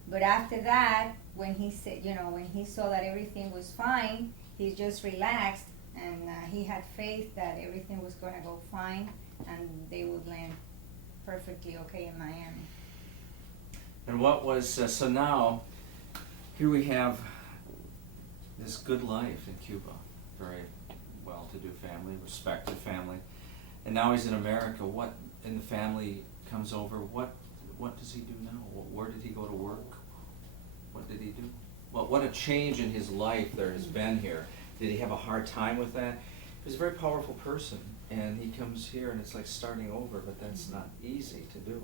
But after that, when he said, when he saw that everything was fine, he just relaxed, and he had faith that everything was going to go fine and they would land perfectly okay in Miami. And what was, so now, here we have this good life in Cuba, very well-to-do family, respected family, and now he's in America. What, and the family comes over, what does he do now? Where did he go to work? What did he do? Well, what a change in his life there has been here. Did he have a hard time with that? He was a very powerful person, and he comes here and it's like starting over, but that's not easy to do.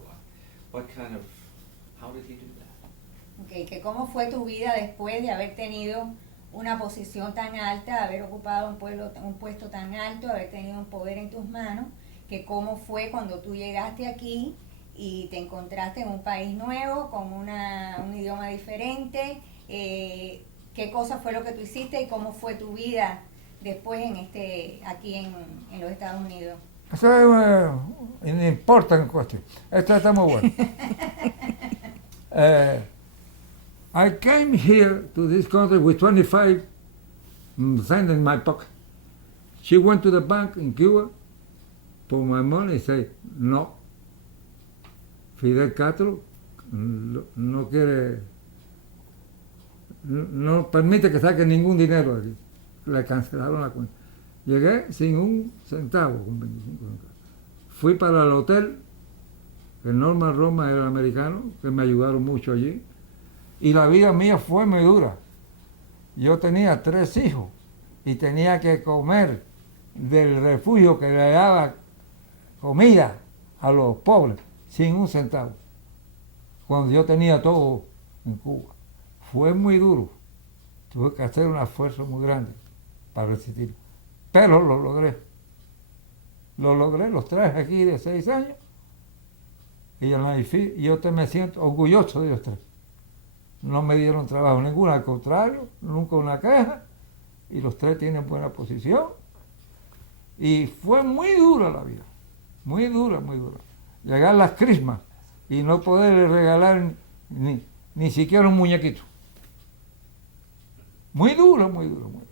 How did he do that? Okay, que cómo fue tu vida después de haber tenido una posición tan alta, haber ocupado un puesto tan alto, haber tenido un poder en tus manos, que cómo fue cuando tú llegaste aquí y te encontraste en un país nuevo, con un idioma diferente, qué cosa fue lo que tú hiciste y cómo fue tu vida después aquí en los Estados Unidos. Eso es una important question. Esta está muy buena. I came here to this country with 25 cents in my pocket. She went to the bank in Cuba for my money and said, no, Fidel Castro no quiere, no permite que saque ningún dinero aquí. Le cancelaron la cuenta. Llegué sin un centavo, con 25 centavos. Fui para el hotel, el Norman Roma era americano, que me ayudaron mucho allí. Y la vida mía fue muy dura. Yo tenía 3 hijos y tenía que comer del refugio que le daba comida a los pobres sin un centavo. Cuando yo tenía todo en Cuba. Fue muy duro. Tuve que hacer un esfuerzo muy grande para resistir. Pero lo logré. Lo logré, los traje aquí de 6 años. Y yo me siento orgulloso de ellos 3. No me dieron trabajo ninguno, al contrario, nunca una queja. Y los 3 tienen buena posición. Y fue muy dura la vida. Muy dura, muy dura. Llegar a las crismas y no poder regalar ni siquiera un muñequito. Muy duro, muy duro, muy duro.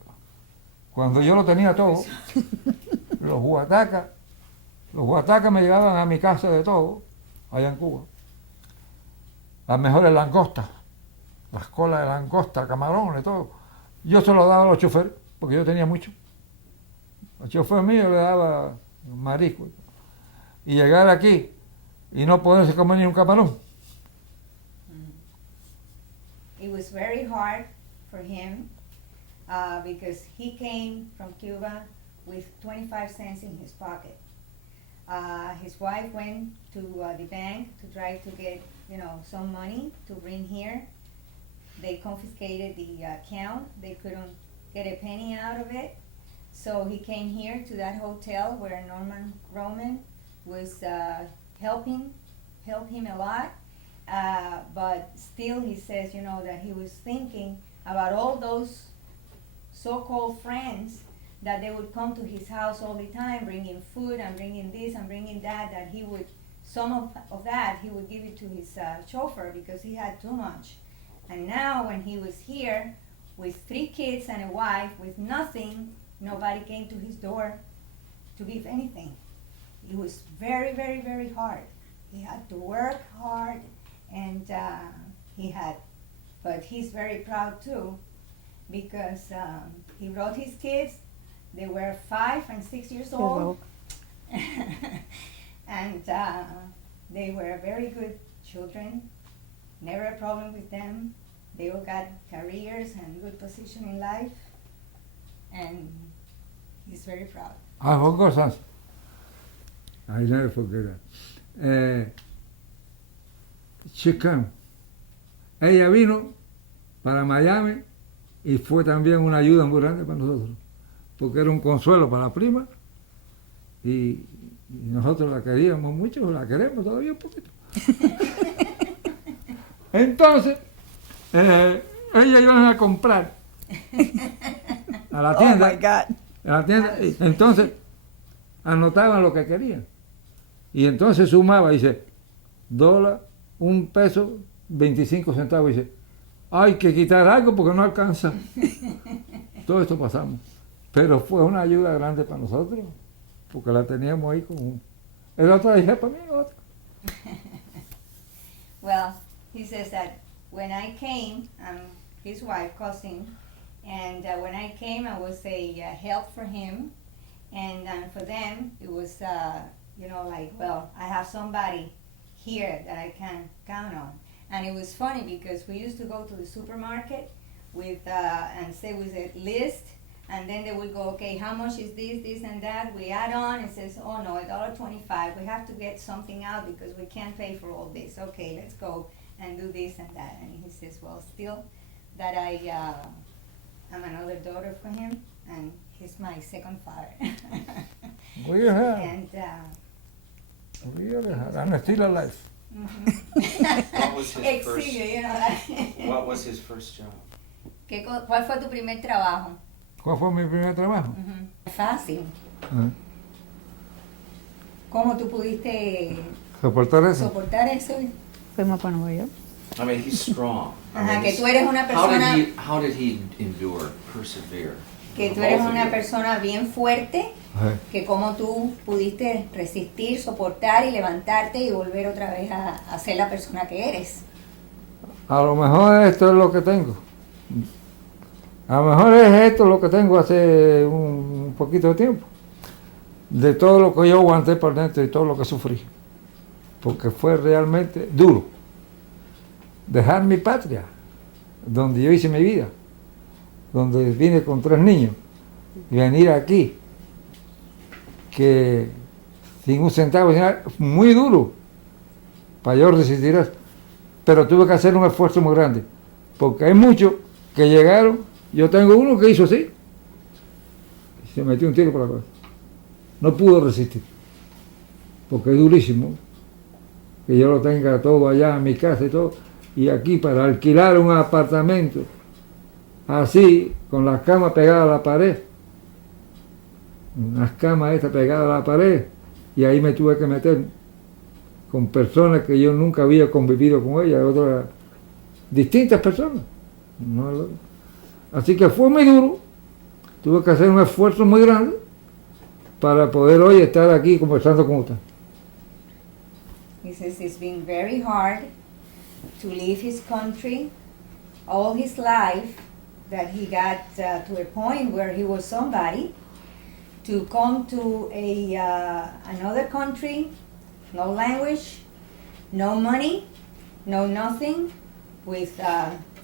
Cuando yo lo tenía todo, los huatacas me llevaban a mi casa de todo, allá en Cuba. Las mejores langostas, las colas de langosta, camarones, todo. Yo se lo daba a los choferes, porque yo tenía mucho. Al chofer mío le daba marisco. Y llegar aquí y no poderse comer ni un camarón. It was very hard for him because he came from Cuba with 25 cents in his pocket. His wife went to the bank to try to get, some money to bring here. They confiscated the account. They couldn't get a penny out of it. So he came here to that hotel where Norman Roman was helped him a lot. But still he says, that he was thinking about all those so-called friends that they would come to his house all the time, bringing food and bringing this and bringing that he would, some of that he would give it to his chauffeur because he had too much. And now when he was here with 3 kids and a wife with nothing, nobody came to his door to give anything. it was very, very, very hard. He had to work hard, and but he's very proud too, because he brought his kids. They were 5 and 6 years old, and they were very good children. Never a problem with them. They all got careers and good position in life, and he's very proud. I forgot something. I never forget that. She came. Ella vino para Miami y fue también una ayuda muy grande para nosotros, porque era un consuelo para la prima y nosotros la queríamos mucho, la queremos todavía un poquito. Entonces, ella iba a comprar a la tienda. Oh my God. A la tienda, y entonces anotaban lo que querían. Y entonces sumaba, dice, $1, $1.25. Dice, hay que quitar algo porque no alcanza. Todo esto pasamos. Pero fue una ayuda grande para nosotros, porque la teníamos ahí como... El otro dije para mí, otra. Well, he says that when I came, I'm his wife, cousin, and when I came, I was a help for him, and for them, it was, like, well, I have somebody here that I can count on. And it was funny because we used to go to the supermarket with, and say with a list, and then they would go, okay, how much is this, and that? We add on, it says, oh no, $1.25. We have to get something out because we can't pay for all this. Okay, let's go and do this and that. And he says, well, still that I'm another daughter for him, and he's my second father. We have. And I'm still alive. What was his first? Exilio, What was his first job? ¿Cuál fue tu primer trabajo? ¿Cuál fue mi primer trabajo? Fácil. Ah, ¿Cómo tú pudiste soportar eso. soportar eso? Fuimos para Nueva York. I mean, he's strong. I Ajá, mean, que he's- tú eres una persona, How did he endure, persevere? que tú Both eres of una you. persona bien fuerte, que cómo tú pudiste resistir, soportar y levantarte y volver otra vez a ser la persona que eres. A lo mejor esto es lo que tengo. A lo mejor es esto lo que tengo hace un poquito de tiempo. De todo lo que yo aguanté por dentro y todo lo que sufrí. Porque fue realmente duro. Dejar mi patria, donde yo hice mi vida, donde vine con 3 niños, y venir aquí, que sin un centavo, sin nada, muy duro para yo resistir eso. Pero tuve que hacer un esfuerzo muy grande, porque hay muchos que llegaron. Yo tengo uno que hizo así, y se metió un tiro por la cabeza. No pudo resistir, porque es durísimo que yo lo tenga todo allá en mi casa y todo, y aquí para alquilar un apartamento, así, con las camas pegadas a la pared, unas camas estas pegadas a la pared, y ahí me tuve que meter con personas que yo nunca había convivido con ellas, otras distintas personas. Así que fue muy duro, tuve que hacer un esfuerzo muy grande para poder hoy estar aquí conversando con usted. He says it's been very hard to leave his country all his life, that he got to a point where he was somebody, to come to another country, no language, no money, no nothing, with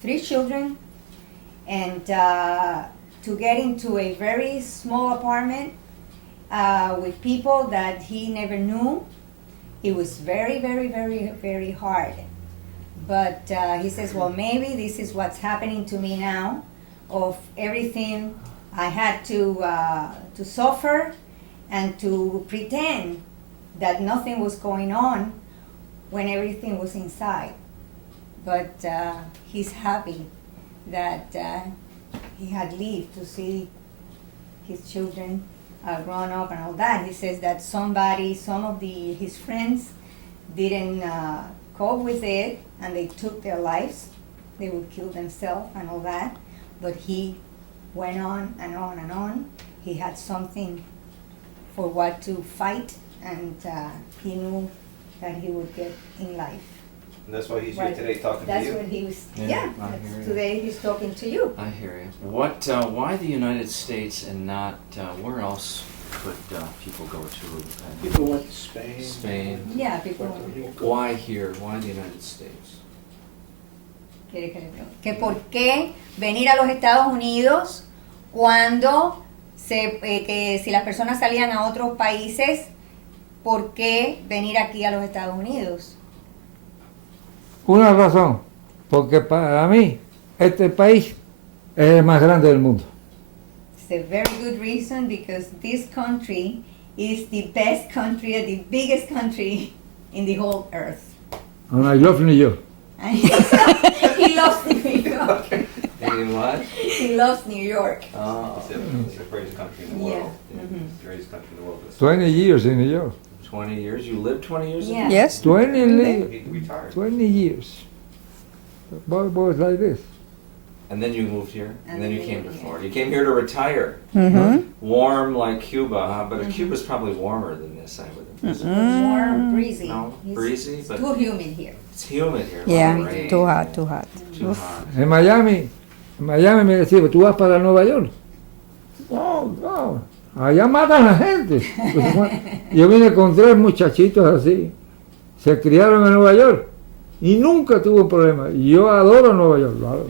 3 children, and to get into a very small apartment with people that he never knew. It was very, very, very, very hard. But he says, well, maybe this is what's happening to me now, of everything I had to suffer and to pretend that nothing was going on when everything was inside. But he's happy that he had lived to see his children grown up and all that. He says that some of his friends didn't cope with it, and they took their lives. They would kill themselves and all that. But he went on and on and on. He had something for what to fight and he knew that he would get in life. And that's why he's Right. here today talking That's to you. what he was. Yeah, Yeah, I that's- hear you. today he's talking to you. I hear you. What? Why the United States and not where else could people go to? People went to Spain. Spain. Yeah, people. Puerto Rico. Why here? Why the United States? ¿Quiere que le pregunte? Que por qué venir a los Estados Unidos cuando que si las personas salían a otros países, ¿por qué venir aquí a los Estados Unidos? Una razón, porque para mí este país es el más grande del mundo. It's a very good reason because this country is the best country, the biggest country in the whole earth. And I love New York. And he loves New York. Hey, what? He loves New York. Oh, It's the greatest country in the Yeah. world. Mhm. The greatest country in the world. 20 years in New York. 20 years. You lived 20 years. Yeah. Yes. 20, He retired. 20 years. Boys like this. And then you moved here. And then you came to moved here. Florida. You came here to retire. Mm-hmm. Warm like Cuba, huh? But Cuba's probably warmer than this, I would imagine. More breezy. No, It's breezy, but too humid here. it's humid here. a lot of Yeah, rain. too hot, too hot. Too Oof. hot. En Miami me decía, ¿tú vas para Nueva York? No, no, allá matan a la gente. Yo vine con 3 muchachitos así, se criaron en Nueva York y nunca tuve un problema. Y yo adoro Nueva York, lo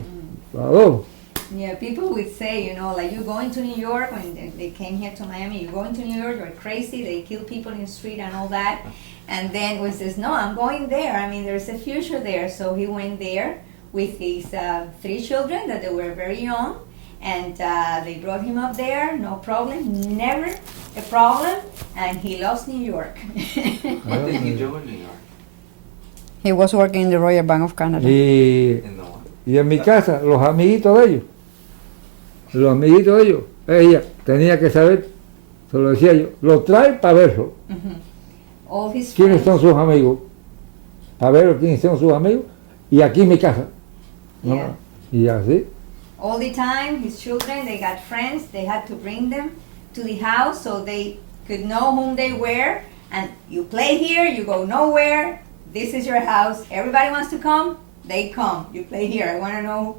adoro. Yeah, people would say, you know, like you're going to New York when they came here to Miami, you're going to New York, you're crazy, they kill people in the street and all that. And then he says, no, I'm going there. I mean, there's a future there. So he went there with his 3 children that they were very young. And they brought him up there, no problem, never a problem. And he loves New York. What did he do in New York? He was working in the Royal Bank of Canada. Y, In the what? y en mi casa, los amiguitos de ellos, ella tenía que saber, se lo decía yo, lo trae para verlo. All his ¿Quiénes friends. son sus amigos? Para ver quiénes son sus amigos. Y aquí en mi casa. ¿no? Yeah. Y así. All the time, his children, they got friends, they had to bring them to the house so they could know whom they were. And you play here, you go nowhere, this is your house, everybody wants to come, they come. You play here, I want to know,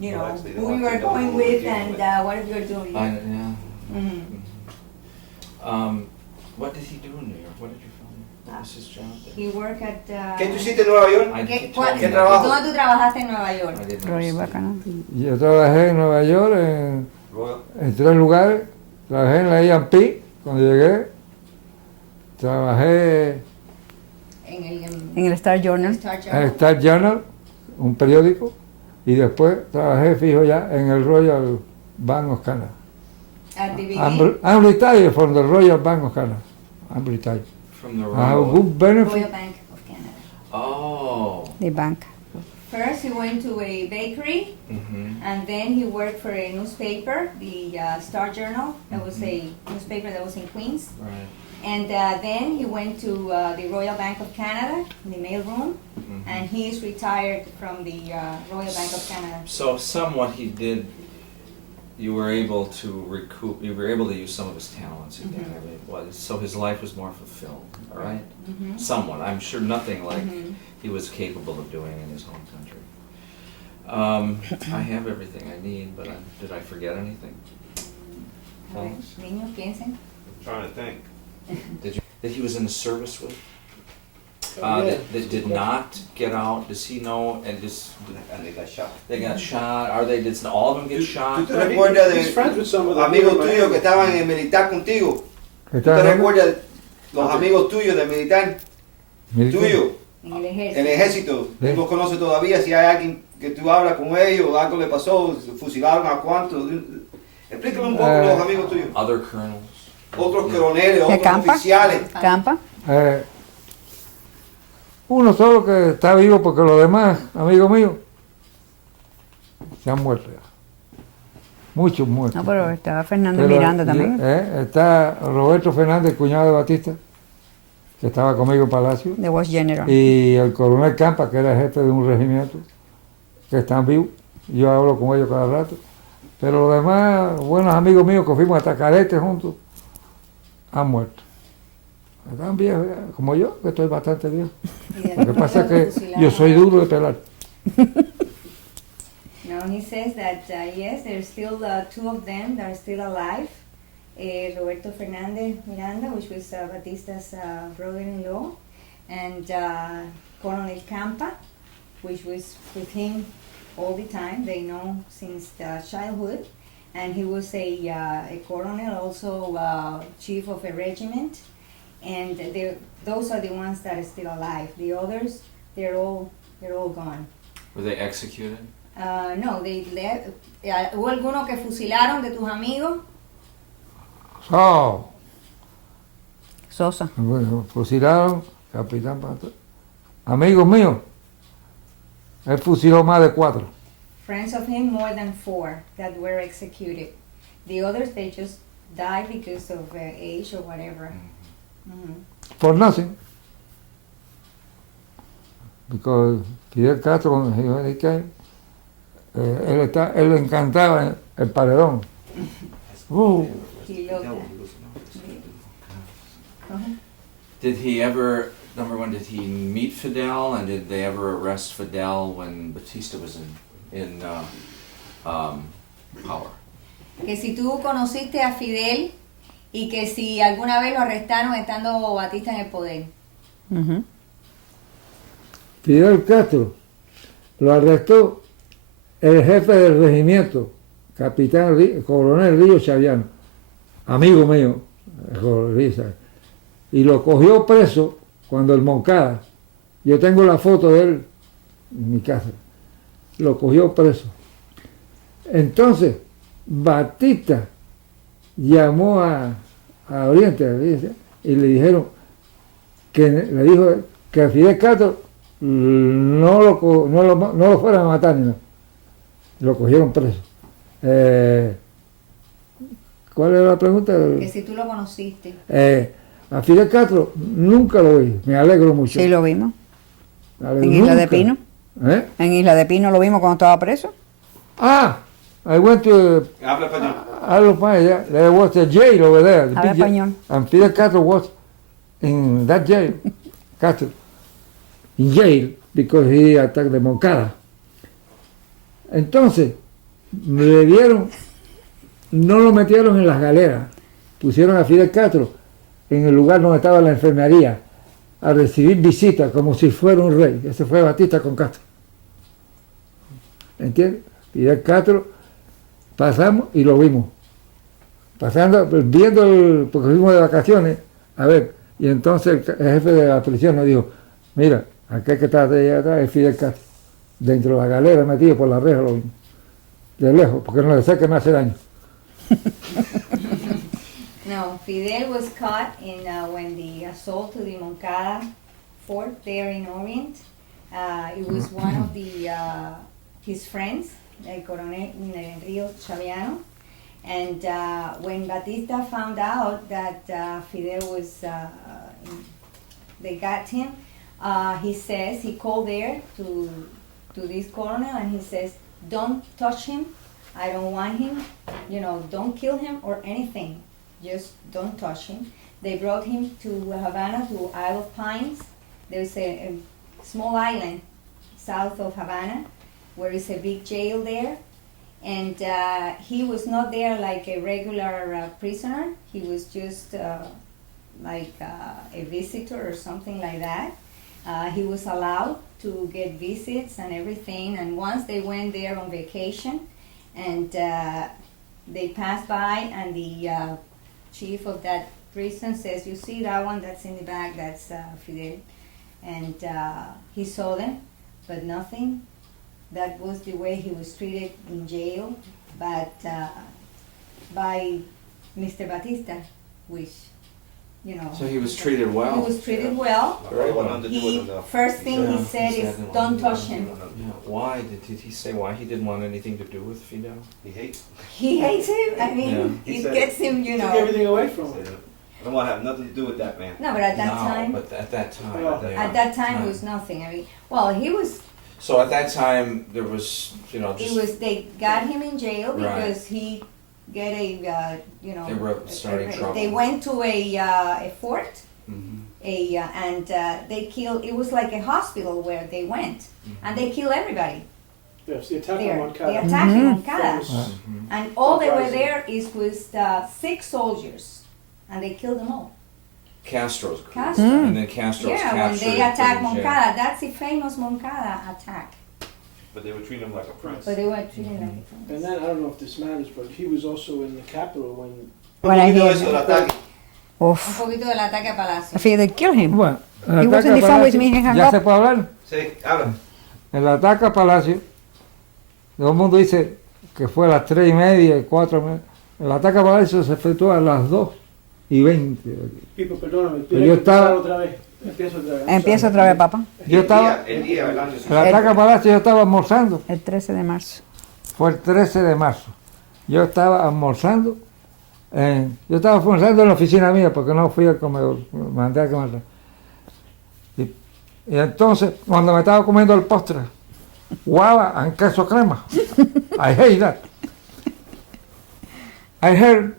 you know, Well, actually, they who want you to are know going who we're with dealing and with. what you're doing. Yeah. Mhm. What did he do in New York? What did you find? What was his job there? He worked at... ¿Qué tú hiciste en Nueva York? I ¿Qué, he told cuál- me ¿Qué that. trabajo? ¿Dónde tú trabajaste en Nueva York? I didn't Royal understand. Bank of Canada. Yo trabajé en Nueva York Royal. en 3 lugares. Trabajé en la A&P cuando llegué. Trabajé En el En el Star Journal. Star en Journal. Star Journal, un periódico. Y después trabajé fijo ya en el Royal Bank of Canada. At the beginning, I'm retired from the Royal Bank of Canada. I'm retired. From the I have a Royal. good benefit. Royal Bank of Canada. Oh. The bank. First, he went to a bakery. Mm-hmm. And then he worked for a newspaper, the Star Journal. That was a newspaper that was in Queens. Right. And then he went to the Royal Bank of Canada, in the mail room. Mhm. And he is retired from the Royal Bank of Canada. So somewhat he did. You were able to recoup. You were able to use some of his talents again. I mean, it was so his life was more fulfilled. All right. Mhm. Somewhat. I'm sure nothing like Mhm. he was capable of doing in his home country. I have everything I need, but did I forget anything? A ver, Thanks. niños, piensen. I'm trying to think. That he was in the service with? Yeah. That did not get out. Does he know? And just And they got shot. they got shot. Are they? Did all of them get ¿Tú shot? te recuerdas He's friends with some of the amigos people, tuyos man. que estaban en el militar contigo? ¿Qué ¿Tú te tal, Ana? recuerdas los amigos tuyos del militar? Militar. Tuyo, En el ejército. el ejército. Sí. ¿Tú los conoces todavía? Si hay alguien que tú hablas con ellos, algo le pasó, fusilaron a cuántos. Explícame un poco los amigos tuyos. Other colonels. Otros coroneles, ¿De otros Campa? oficiales. Campa. Uno solo que está vivo porque los demás, amigos míos, se han muerto ya. Muchos muertos. No, pero estaba Fernando Pero, Miranda también. está Roberto Fernández, cuñado de Batista, que estaba conmigo en Palacio, The was general. y el coronel Campa, que era el jefe de un regimiento, que están vivos. Yo hablo con ellos cada rato. Pero los demás, buenos amigos míos que fuimos hasta Carete juntos, han muerto. Están viejos, como yo, que estoy bastante viejo. Y Lo que pasa es que fusilaron. yo soy duro de pelar. No, he says that yes, there's still two of them that are still alive. Roberto Fernandez Miranda, which was Batista's brother-in-law, and Colonel Campa, which was with him all the time. They know since childhood, and he was a colonel, also chief of a regiment, and those are the ones that are still alive. The others, they're all gone. Were they executed? No, they left. ¿Hubo alguno que fusilaron de tus amigos? So, Sosa. bueno, fusilaron, capitán Pato. Amigos míos, él fusiló más de 4. Friends of him, more than 4 that were executed. The others, they just died because of age or whatever. Mhm. For nothing. Because Fidel Castro, cuando he came, él le encantaba el paredón. He loved that. Uh-huh. Did he ever, number one, did he meet Fidel, and did they ever arrest Fidel when Batista was in power? Que si tú conociste a Fidel y que si alguna vez lo arrestaron estando Batista en el poder. Ujú. Fidel Castro lo arrestó el jefe del regimiento, coronel Río Chaviano, amigo mío, y lo cogió preso cuando el Moncada, yo tengo la foto de él en mi casa, lo cogió preso. Entonces, Batista llamó a Oriente y le dijeron le dijo que Fidel Castro no lo fueran a matar ni nada. Lo cogieron preso. ¿Cuál era la pregunta? Que si tú lo conociste. A Fidel Castro nunca lo vi, me alegro mucho. Sí, lo vimos. Me alegro, En Isla de nunca. Pino. ¿Eh? En Isla de Pino lo vimos cuando estaba preso. I went to Habla español. there was a jail over there. the Habla big jail, español. and Fidel Castro was in that jail. Castro in jail because he attacked the Moncada. Entonces, le dieron, no lo metieron en las galeras, pusieron a Fidel Castro en el lugar donde estaba la enfermería a recibir visitas como si fuera un rey. Ese fue Batista con Castro. ¿Entiendes? Fidel Castro, pasamos y lo vimos. Pasando, viendo, porque fuimos de vacaciones, a ver, y entonces el jefe de la prisión nos dijo, mira, aquel que está allá atrás es Fidel Castro. Dentro de la galera metido por la reja lo vimos. De lejos, porque no le sé que me hace daño. No, Fidel was caught in when the assault to the Moncada fort there in Orient. It was one of his friends, el coronel Río Chaviano. And when Batista found out that Fidel was, they got him, he called there to this colonel and he says, don't touch him, I don't want him, don't kill him or anything, just don't touch him. They brought him to Havana, to Isle of Pines. There's a small island south of Havana where is a big jail there. And he was not there like a regular prisoner. He was just like a visitor or something like that. He was allowed to get visits and everything. And once they went there on vacation, and they passed by, and the chief of that prison says, "You see that one that's in the back? That's Fidel." And he saw them, but nothing. That was the way he was treated in jail, but by Mr. Batista, which, So he was treated well. he was treated well. Very well. First thing he said is, don't touch him. Yeah. Why did he say why he didn't want anything to do with Fidel? He hates. He hates him. I mean, Yeah. He it said- gets him, Took everything away from him. I don't want to have nothing to do with that man. No, but at that No, time, but at that time. Well, yeah. at that time, it was nothing. I mean, well, he was. So at that time there was, just They got him in jail Right. because he get a, They were starting trouble. They went to a fort They killed. It was like a hospital where they went, and they killed everybody Yes, the attack there. on They Moncada. attacked in Mhm. Moncada, Famous. and all they were Uprising. there was 6 soldiers, and they killed them all. Castro's group. Castro. And then Castro's Yeah, when captured. they and attacked put in jail. Moncada, that's the famous Moncada attack. But they would treat him like a prince. But they were treated like a And prince. then, I don't know if this matters, but he was also in the capital when When I Un poquito hear de eso del him. ataque. Un Oof. poquito del ataque a I Palacio. feel they kill him. Bueno, el He was ataque in the a phone with Palacio, me, he hung ¿ya up. se puede hablar? Sí, habla. El ataque a Palacio, todo el mundo dice que fue a las 3:30, 4:30. El ataque a Palacio se efectuó a las 2:20. Pipo, perdóname, Pero tiene yo que empezar estaba- otra vez. Empiezo otra vez. Empieza otra vez, papá. Yo estaba, El día, ¿verdad? el ataque a Palacio yo estaba almorzando, El 13 de marzo. fue el 13 de marzo. Yo estaba almorzando, en la oficina mía porque no fui al comedor, me mandé a comer. Y entonces, cuando me estaba comiendo el postre, guava and queso crema, I hate that. I heard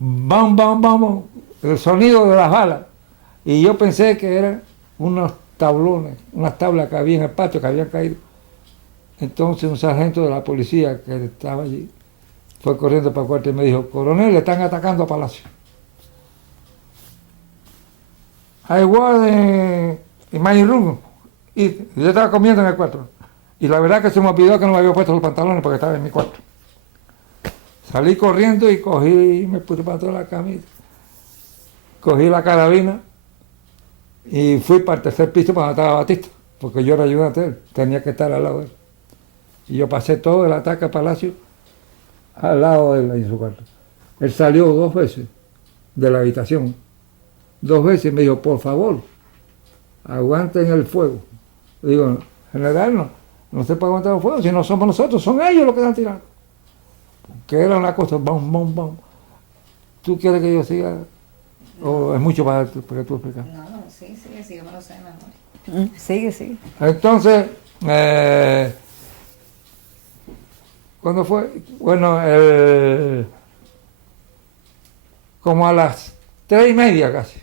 bam, bam, bam, el sonido de las balas. Y yo pensé que eran unos tablones, unas tablas que había en el patio que habían caído. Entonces un sargento de la policía que estaba allí fue corriendo para el cuarto y me dijo, coronel, le están atacando a Palacio. I was in my room. Y yo estaba comiendo en el cuarto. Y la verdad que se me olvidó que no me había puesto los pantalones porque estaba en mi cuarto. Salí corriendo y cogí, me puse para toda la camisa. Cogí la carabina y fui para el tercer piso para donde estaba Batista, porque yo era ayudante de él, tenía que estar al lado de él. Y yo pasé todo el ataque a Palacio al lado de él en su cuarto. Él salió 2 veces de la habitación, 2 veces y me dijo, por favor, aguanten el fuego. Digo, general, no se puede aguantar el fuego, si no somos nosotros, son ellos los que están tirando. Que era una cosa, bom, bom, bom. ¿Tú quieres que yo siga? ¿O es mucho para que tú explicas? No, sí, yo me lo sé de memoria. Sigue, sigue. Entonces, ¿cuándo fue? Bueno, como a las 3:30 casi,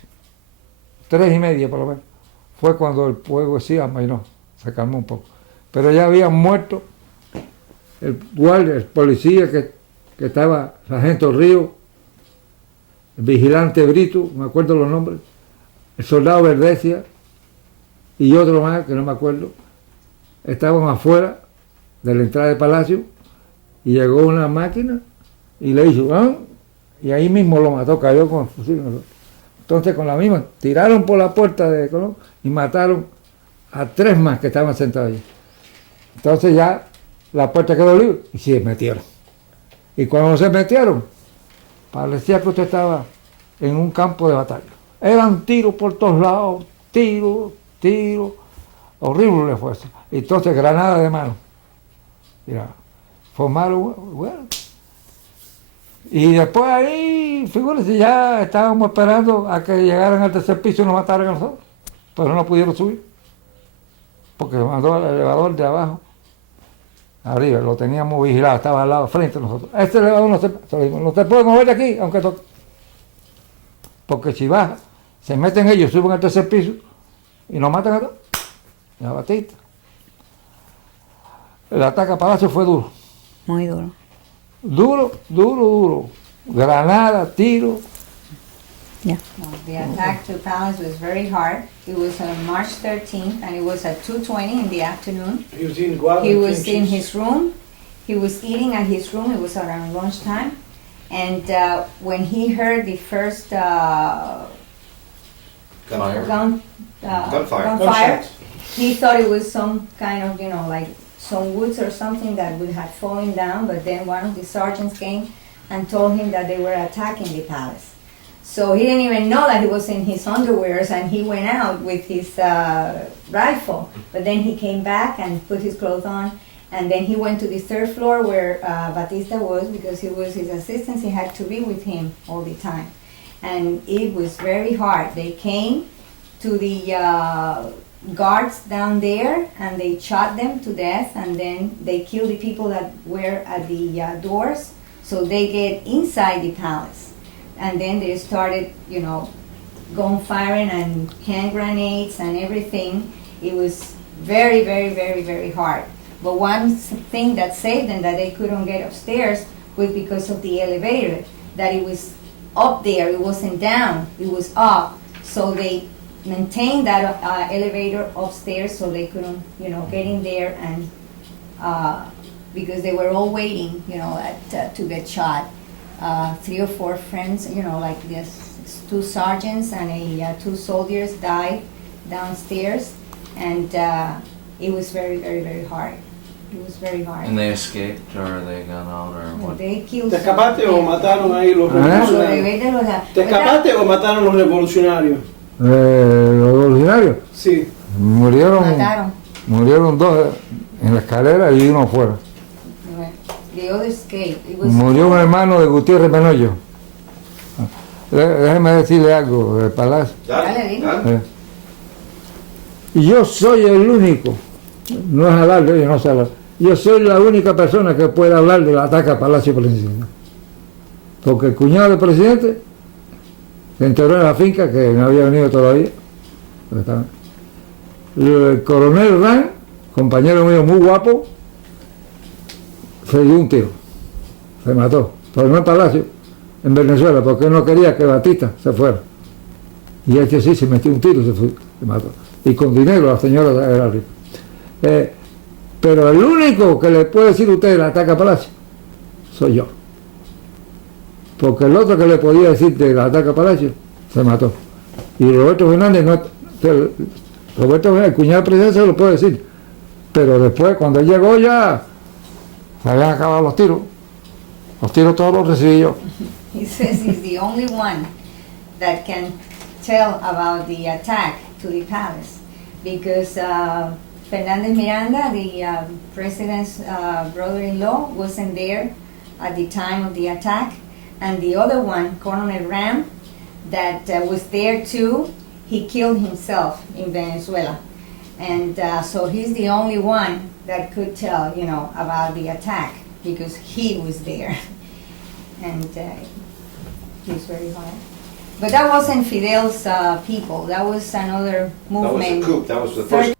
3:30 por lo menos, fue cuando el fuego sí amainó, se calmó un poco. Pero ya habían muerto el guardia, el policía que estaba, sargento Río, el vigilante Brito, me acuerdo los nombres, el soldado Verdecia y otro más que no me acuerdo. Estaban afuera de la entrada del palacio y llegó una máquina y le hizo ¡ah! Y ahí mismo lo mató, cayó con el fusil. Entonces con la misma tiraron por la puerta de Colón y mataron a 3 más que estaban sentados allí. Entonces ya la puerta quedó libre y se metieron. Y cuando se metieron, parecía que usted estaba en un campo de batalla. Eran tiros por todos lados, tiros, horrible fuerza. Entonces granada de mano. Mira, formaron, bueno. Y después ahí, figúrense, ya estábamos esperando a que llegaran al tercer piso y nos mataran a nosotros. Pero no pudieron subir. Porque mandó el elevador de abajo arriba, lo teníamos vigilado, estaba al lado, frente a nosotros. Este elevador no se puede mover de aquí, aunque toque. Porque si baja, se meten ellos, suben al tercer piso y nos matan a todos. Y a Batista. El ataque a Palacio fue duro. Muy duro. Duro. Granada, tiro. Yeah. No, the attack to Palace was very hard. It was on March 13th, and it was at 2:20 in the afternoon. He was eating guava. He and was cream in cheese. his room. He was eating at his room. It was around lunchtime. And when he heard the first Gunfire. gunfire, Gunshots. he thought it was some kind of, like some woods or something that would have fallen down. But then one of the sergeants came and told him that they were attacking the palace. So he didn't even know that he was in his underwears, and he went out with his rifle. But then he came back and put his clothes on, and then he went to the 3rd floor where Batista was, because he was his assistant. He had to be with him all the time. And it was very hard. They came to the guards down there, and they shot them to death, and then they killed the people that were at the doors, so they get inside the palace. And then they started, gunfiring and hand grenades and everything. It was very, very, very, very hard. But one thing that saved them, that they couldn't get upstairs, was because of the elevator, that it was up there, it wasn't down, it was up. So they maintained that elevator upstairs so they couldn't, get in there, and because they were all waiting, to get shot. 3 or 4 friends, like this, 2 sergeants and 2 soldiers died downstairs, and it was very, very, very hard. It was very hard. And they escaped, or they got out, or what? They killed. ¿Te escapaste o mataron ahí los Los revolucionarios? rebeldes ¿Te escapaste o mataron los revolucionarios? Los revolucionarios Sí. Mataron. murieron 2 en la escalera y 1 afuera. The other escaped. It was Murió un hermano de Gutiérrez Menoyo. Déjeme decirle algo, de Palacio. Dale, dile. Y yo soy el único, no es hablarle, yo no sé hablar, yo soy la única persona que puede hablar del ataque a Palacio Presidencial. Porque el cuñado del presidente se enteró en la finca, que no había venido todavía. El coronel Ran, compañero mío muy guapo, se dio un tiro, se mató, pero no en Palacio, en Venezuela, porque él no quería que Batista se fuera. Y este sí se metió un tiro y se mató. Y con dinero, la señora era rica. Pero el único que le puede decir a usted el ataque a Palacio soy yo. Porque el otro que le podía decir del ataque a Palacio se mató. Y Roberto Fernández no. Roberto Fernández, el cuñado del presidente, se lo puede decir. Pero después, cuando él llegó, ya se habían acabado los tiros. Los tiros todos los recibí yo. He says he's the only one that can tell about the attack to the palace, because Fernandez Miranda, the president's brother-in-law, wasn't there at the time of the attack, and the other one, Colonel Ram, that was there too, he killed himself in Venezuela. And so he's the only one that could tell, about the attack, because he was there. And it was very hard. But that wasn't Fidel's people. That was another movement. That was the coup. That was the first